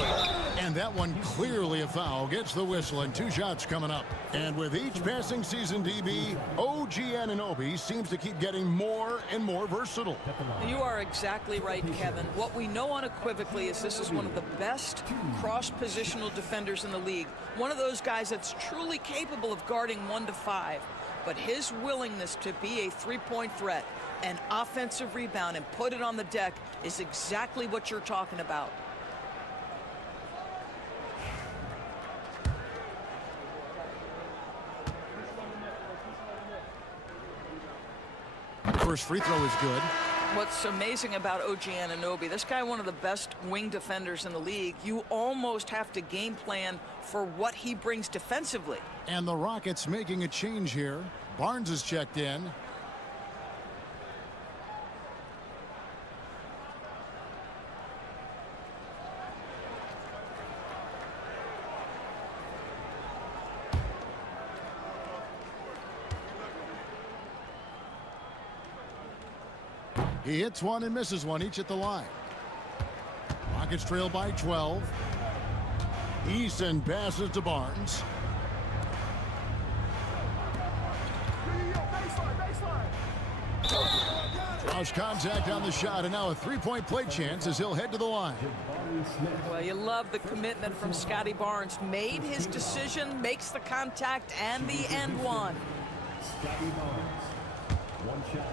And that one clearly a foul. Gets the whistle and 2 shots coming up. And with each passing season, DB, OG Anunoby seems to keep getting more and more versatile. You are exactly right, Kevin. What we know unequivocally is this is one of the best cross-positional defenders in the league. One of those guys that's truly capable of guarding 1 to 5. But his willingness to be a 3-point threat, an offensive rebound, and put it on the deck is exactly what you're talking about. First free throw is good. What's amazing about OG Anunoby, this guy one of the best wing defenders in the league. You almost have to game plan for what he brings defensively. And the Rockets making a change here. Barnes is checked in. He hits one and misses one, each at the line. Rockets trail by 12. Eason passes to Barnes. Draws contact on the shot, and now a 3-point play chance as he'll head to the line. Well, you love the commitment from Scotty Barnes. Made his decision, makes the contact, and the end one. Scotty Barnes, 1 shot.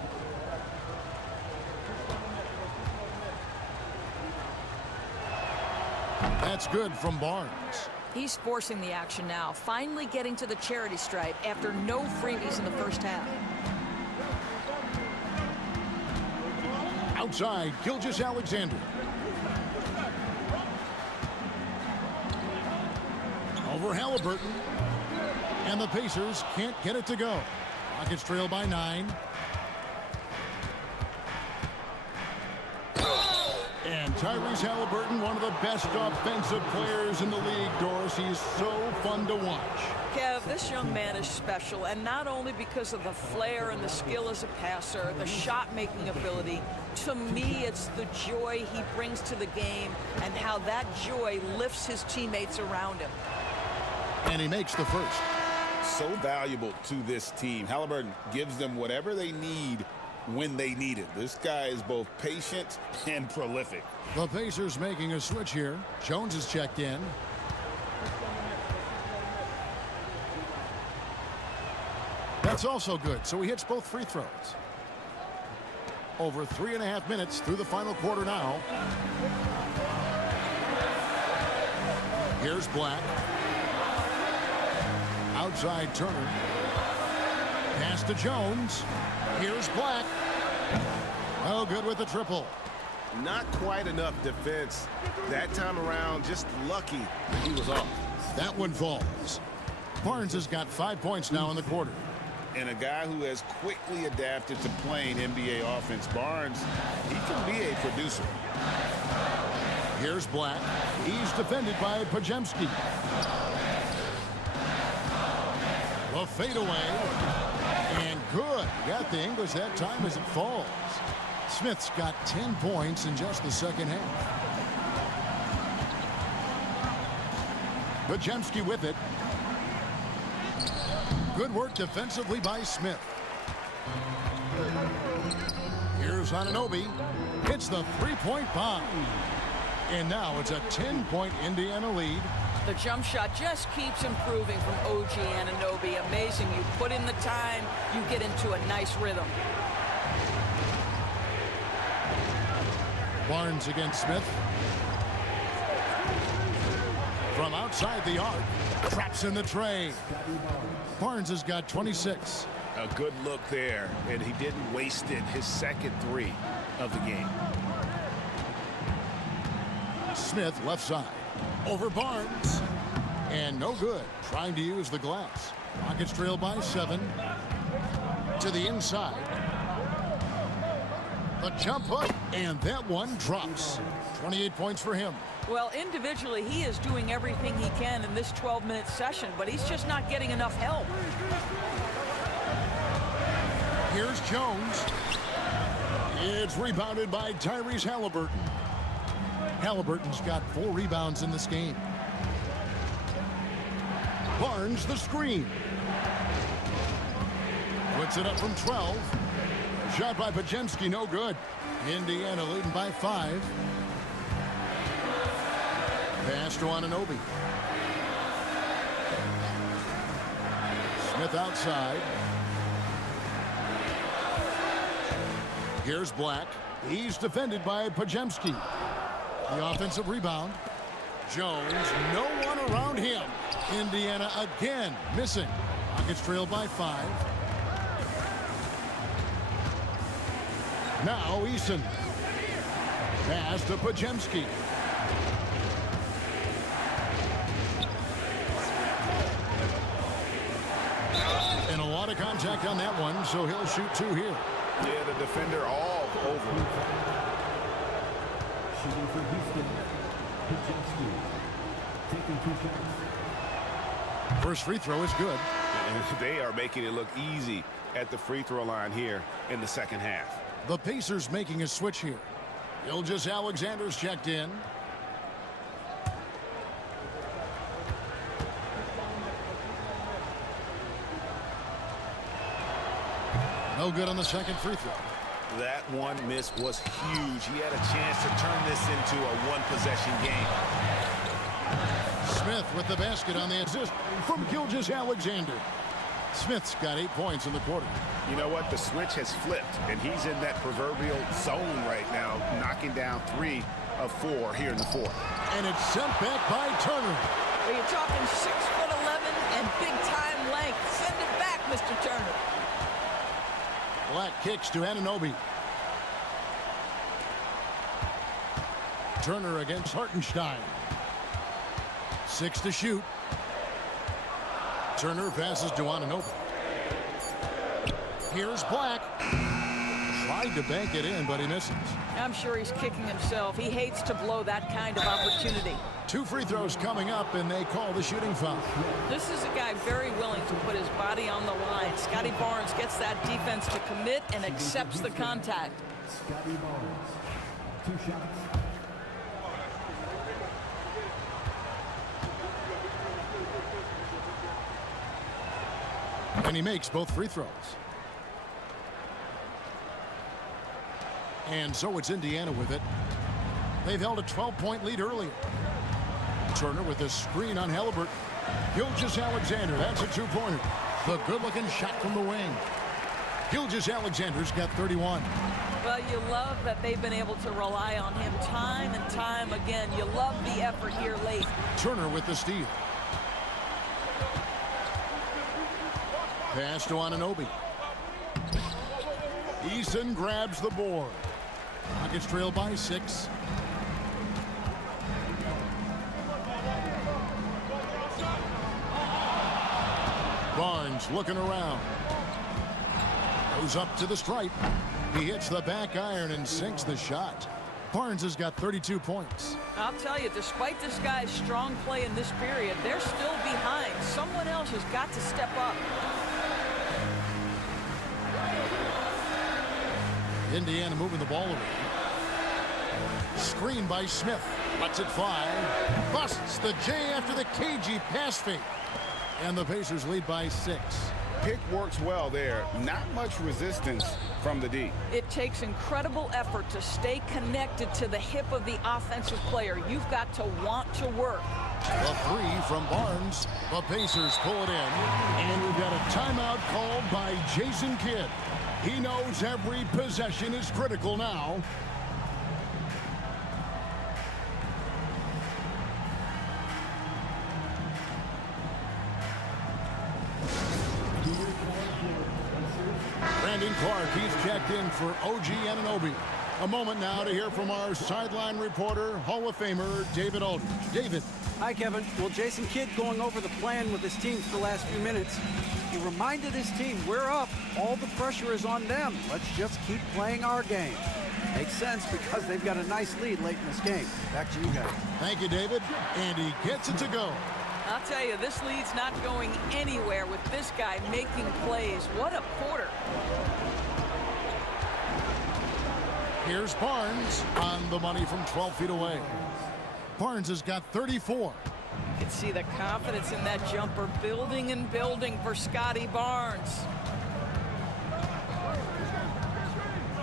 That's good from Barnes. He's forcing the action now, finally getting to the charity stripe after no freebies in the first half. Outside, Gilgeous-Alexander. Over Halliburton. And the Pacers can't get it to go. Rockets trail by 9. And Tyrese Halliburton, one of the best offensive players in the league, Doris. He's so fun to watch. Kev, this young man is special, and not only because of the flair and the skill as a passer, the shot-making ability. To me, it's the joy he brings to the game and how that joy lifts his teammates around him. And he makes the first. So valuable to this team. Halliburton gives them whatever they need when they need it. This guy is both patient and prolific. The Pacers making a switch here. Jones is checked in. That's also good, so he hits both free throws. Over 3.5 minutes through the final quarter now. Here's Black. Outside Turner. Pass to Jones. Here's Black. Oh, good with the triple. Not quite enough defense that time around. Just lucky he was off. That one falls. Barnes has got 5 points now in the quarter. and a guy who has quickly adapted to playing NBA offense. Barnes, he can be a producer. Here's Black. He's defended by Pajemski. The fadeaway. And good. Got the English that time as it falls. Smith's got 10 points in just the second half. Pajemski with it. Good work defensively by Smith. Here's Anunoby. Hits the three-point bomb. And now it's a 10-point Indiana lead. The jump shot just keeps improving from OG Anunoby. Amazing. You put in the time, you get into a nice rhythm. Barnes against Smith. From outside the arc. Traps in the tray. Barnes has got 26. A good look there, and he didn't waste it. His second three of the game. Smith left side. Over Barnes. And no good. Trying to use the glass. Rockets trail by 7. To the inside. The jump hook. And that one drops. 28 points for him. Well, individually, he is doing everything he can in this 12-minute session, but he's just not getting enough help. Here's Jones. It's rebounded by Tyrese Halliburton. Halliburton's got 4 rebounds in this game. Barnes the screen. Puts it up from 12. Shot by Pajemski, no good. Indiana leading by 5. Pass to Anunoby. Smith outside. Here's Black. He's defended by Pajemski. The offensive rebound. Jones, no one around him. Indiana again missing. Rockets trail by 5. Now Eason. Pass to Pajemski. And a lot of contact on that one, so he'll shoot 2 here. Yeah, the defender all over. Shooting for Houston, Pajemski. Taking 2 shots. First free throw is good. And they are making it look easy at the free throw line here in the second half. The Pacers making a switch here. Gilgeous-Alexander's checked in. No good on the second free throw. That one miss was huge. He had a chance to turn this into a one-possession game. Smith with the basket on the assist from Gilgeous-Alexander. Smith's got 8 points in the quarter. You know what? The switch has flipped, and he's in that proverbial zone right now, knocking down 3 of 4 here in the fourth. And it's sent back by Turner. Well, you're talking 6'11" and big-time length. Send it back, Mr. Turner. Black kicks to Anunoby. Turner against Hartenstein. 6 to shoot. Turner passes to Anunoby. Here's Black. Tried to bank it in, but he misses. I'm sure he's kicking himself. He hates to blow that kind of opportunity. 2 free throws coming up, and they call the shooting foul. This is a guy very willing to put his body on the line. Scotty Barnes gets that defense to commit and accepts the contact. Scotty Barnes. 2 shots. And he makes both free throws. And so it's Indiana with it. They've held a 12-point lead earlier. Turner with a screen on Halliburton. Gilgeous-Alexander, that's a 2-pointer. The good-looking shot from the wing. Gilgeous-Alexander's got 31. Well, you love that they've been able to rely on him time and time again. You love the effort here late. Turner with the steal. Pass to Anunoby. Eason grabs the board. Rockets trail by 6. Barnes looking around. Goes up to the stripe. He hits the back iron and sinks the shot. Barnes has got 32 points. I'll tell you, despite this guy's strong play in this period, they're still behind. Someone else has got to step up. Indiana moving the ball away. Screen by Smith. Lets it fly. Busts the J after the cagey pass fake. And the Pacers lead by 6. Pick works well there. Not much resistance from the D. It takes incredible effort to stay connected to the hip of the offensive player. You've got to want to work. The 3 from Barnes. The Pacers pull it in. And we've got a timeout called by Jason Kidd. He knows every possession is critical now. Brandon Clark, he's checked in for OG Anunoby. A moment now to hear from our sideline reporter, Hall of Famer David Aldridge. David. Hi, Kevin. Well, Jason Kidd going over the plan with his team for the last few minutes. He reminded his team, we're up. All the pressure is on them. Let's just keep playing our game. Makes sense because they've got a nice lead late in this game. Back to you guys. Thank you, David. And he gets it to go. I'll tell you, this lead's not going anywhere with this guy making plays. What a quarter. Here's Barnes on the money from 12 feet away. Barnes has got 34. You can see the confidence in that jumper building and building for Scotty Barnes.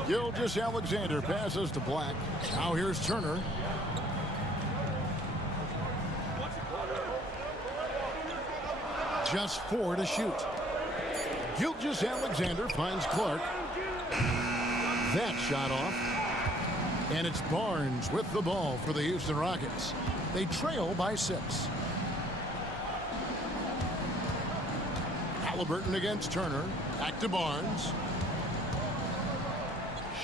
Gilgeous-Alexander passes to Black. Now here's Turner. Just 4 to shoot. Gilgeous-Alexander finds Clark. That shot off. And it's Barnes with the ball for the Houston Rockets. They trail by 6. Halliburton against Turner. Back to Barnes.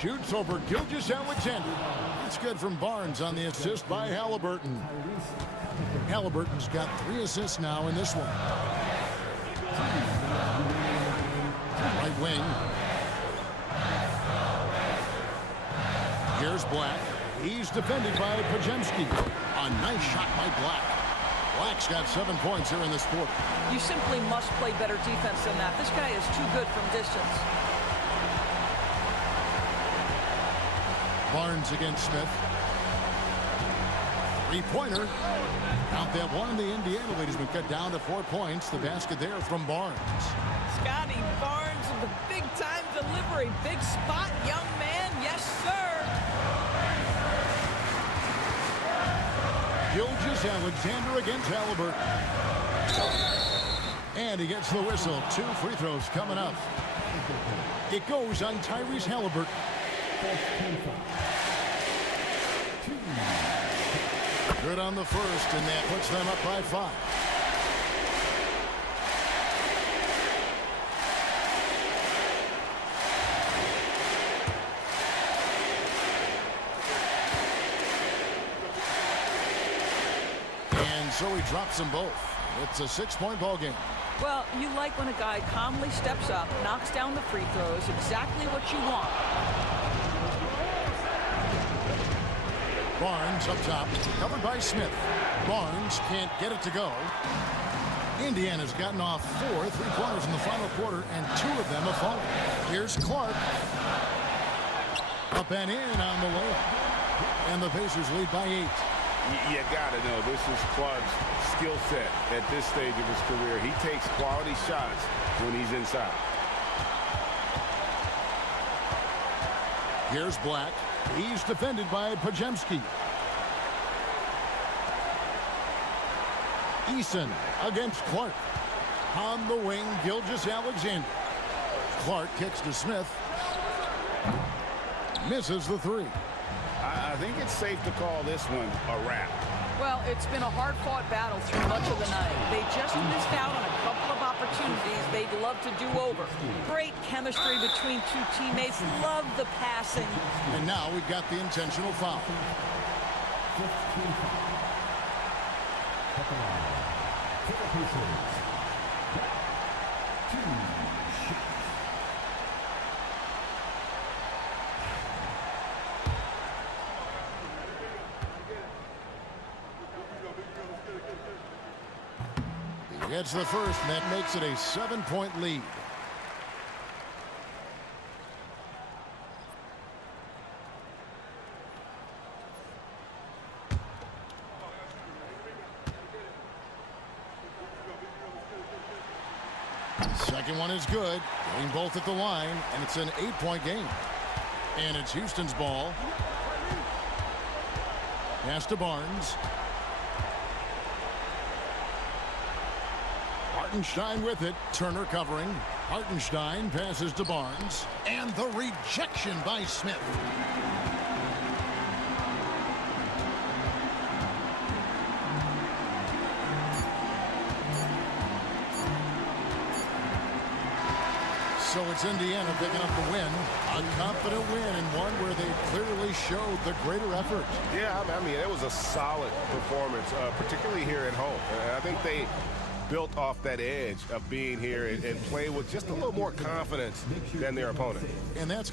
Shoots over Gilgeous-Alexander. It's good from Barnes on the assist by Halliburton. Halliburton's got 3 assists now in this one. Right wing. Here's Black. He's defended by Pajemski. A nice shot by Black. Black's got 7 points here in this quarter. You simply must play better defense than that. This guy is too good from distance. Barnes against Smith. 3-pointer. Count that one. The Indiana lead has been cut down to 4 points. The basket there from Barnes. Scotty Barnes with the big-time delivery. Big spot, young man. Yes, sir. Gilgeous-Alexander against Halliburton. And he gets the whistle. 2 free throws coming up. It goes on Tyrese Halliburton. Good on the first, and that puts them up by 5. And so he drops them both. It's a 6-point ball game. Well, you like when a guy calmly steps up, knocks down the free throws, exactly what you want. Barnes up top, covered by Smith. Barnes can't get it to go. Indiana's gotten off 4 3-pointers in the final quarter, and 2 of them have fallen. Here's Clark. Up and in on the layup. And the Pacers lead by 8. You gotta know, this is Clark's skill set at this stage of his career. He takes quality shots when he's inside. Here's Black. He's defended by Pajemski. Eason against Clark. On the wing, Gilgeous-Alexander. Clark kicks to Smith. Misses the 3. I think it's safe to call this one a wrap. Well, it's been a hard-fought battle through much of the night. They just missed out on a couple of opportunities they'd love to do over. Great chemistry between 2 teammates. Love the passing. And now we've got the intentional foul. Gets the first, and that makes it a 7-point lead. Second one is good. Getting both at the line, and it's an 8-point game. And it's Houston's ball. Pass to Barnes. Hartenstein with it. Turner covering. Hartenstein passes to Barnes. And the rejection by Smith. So it's Indiana picking up the win. A confident win, and one where they clearly showed the greater effort. Yeah, I mean, it was a solid performance, particularly here at home. I think they built off that edge of being here and play with just a little more confidence than their opponent. And that's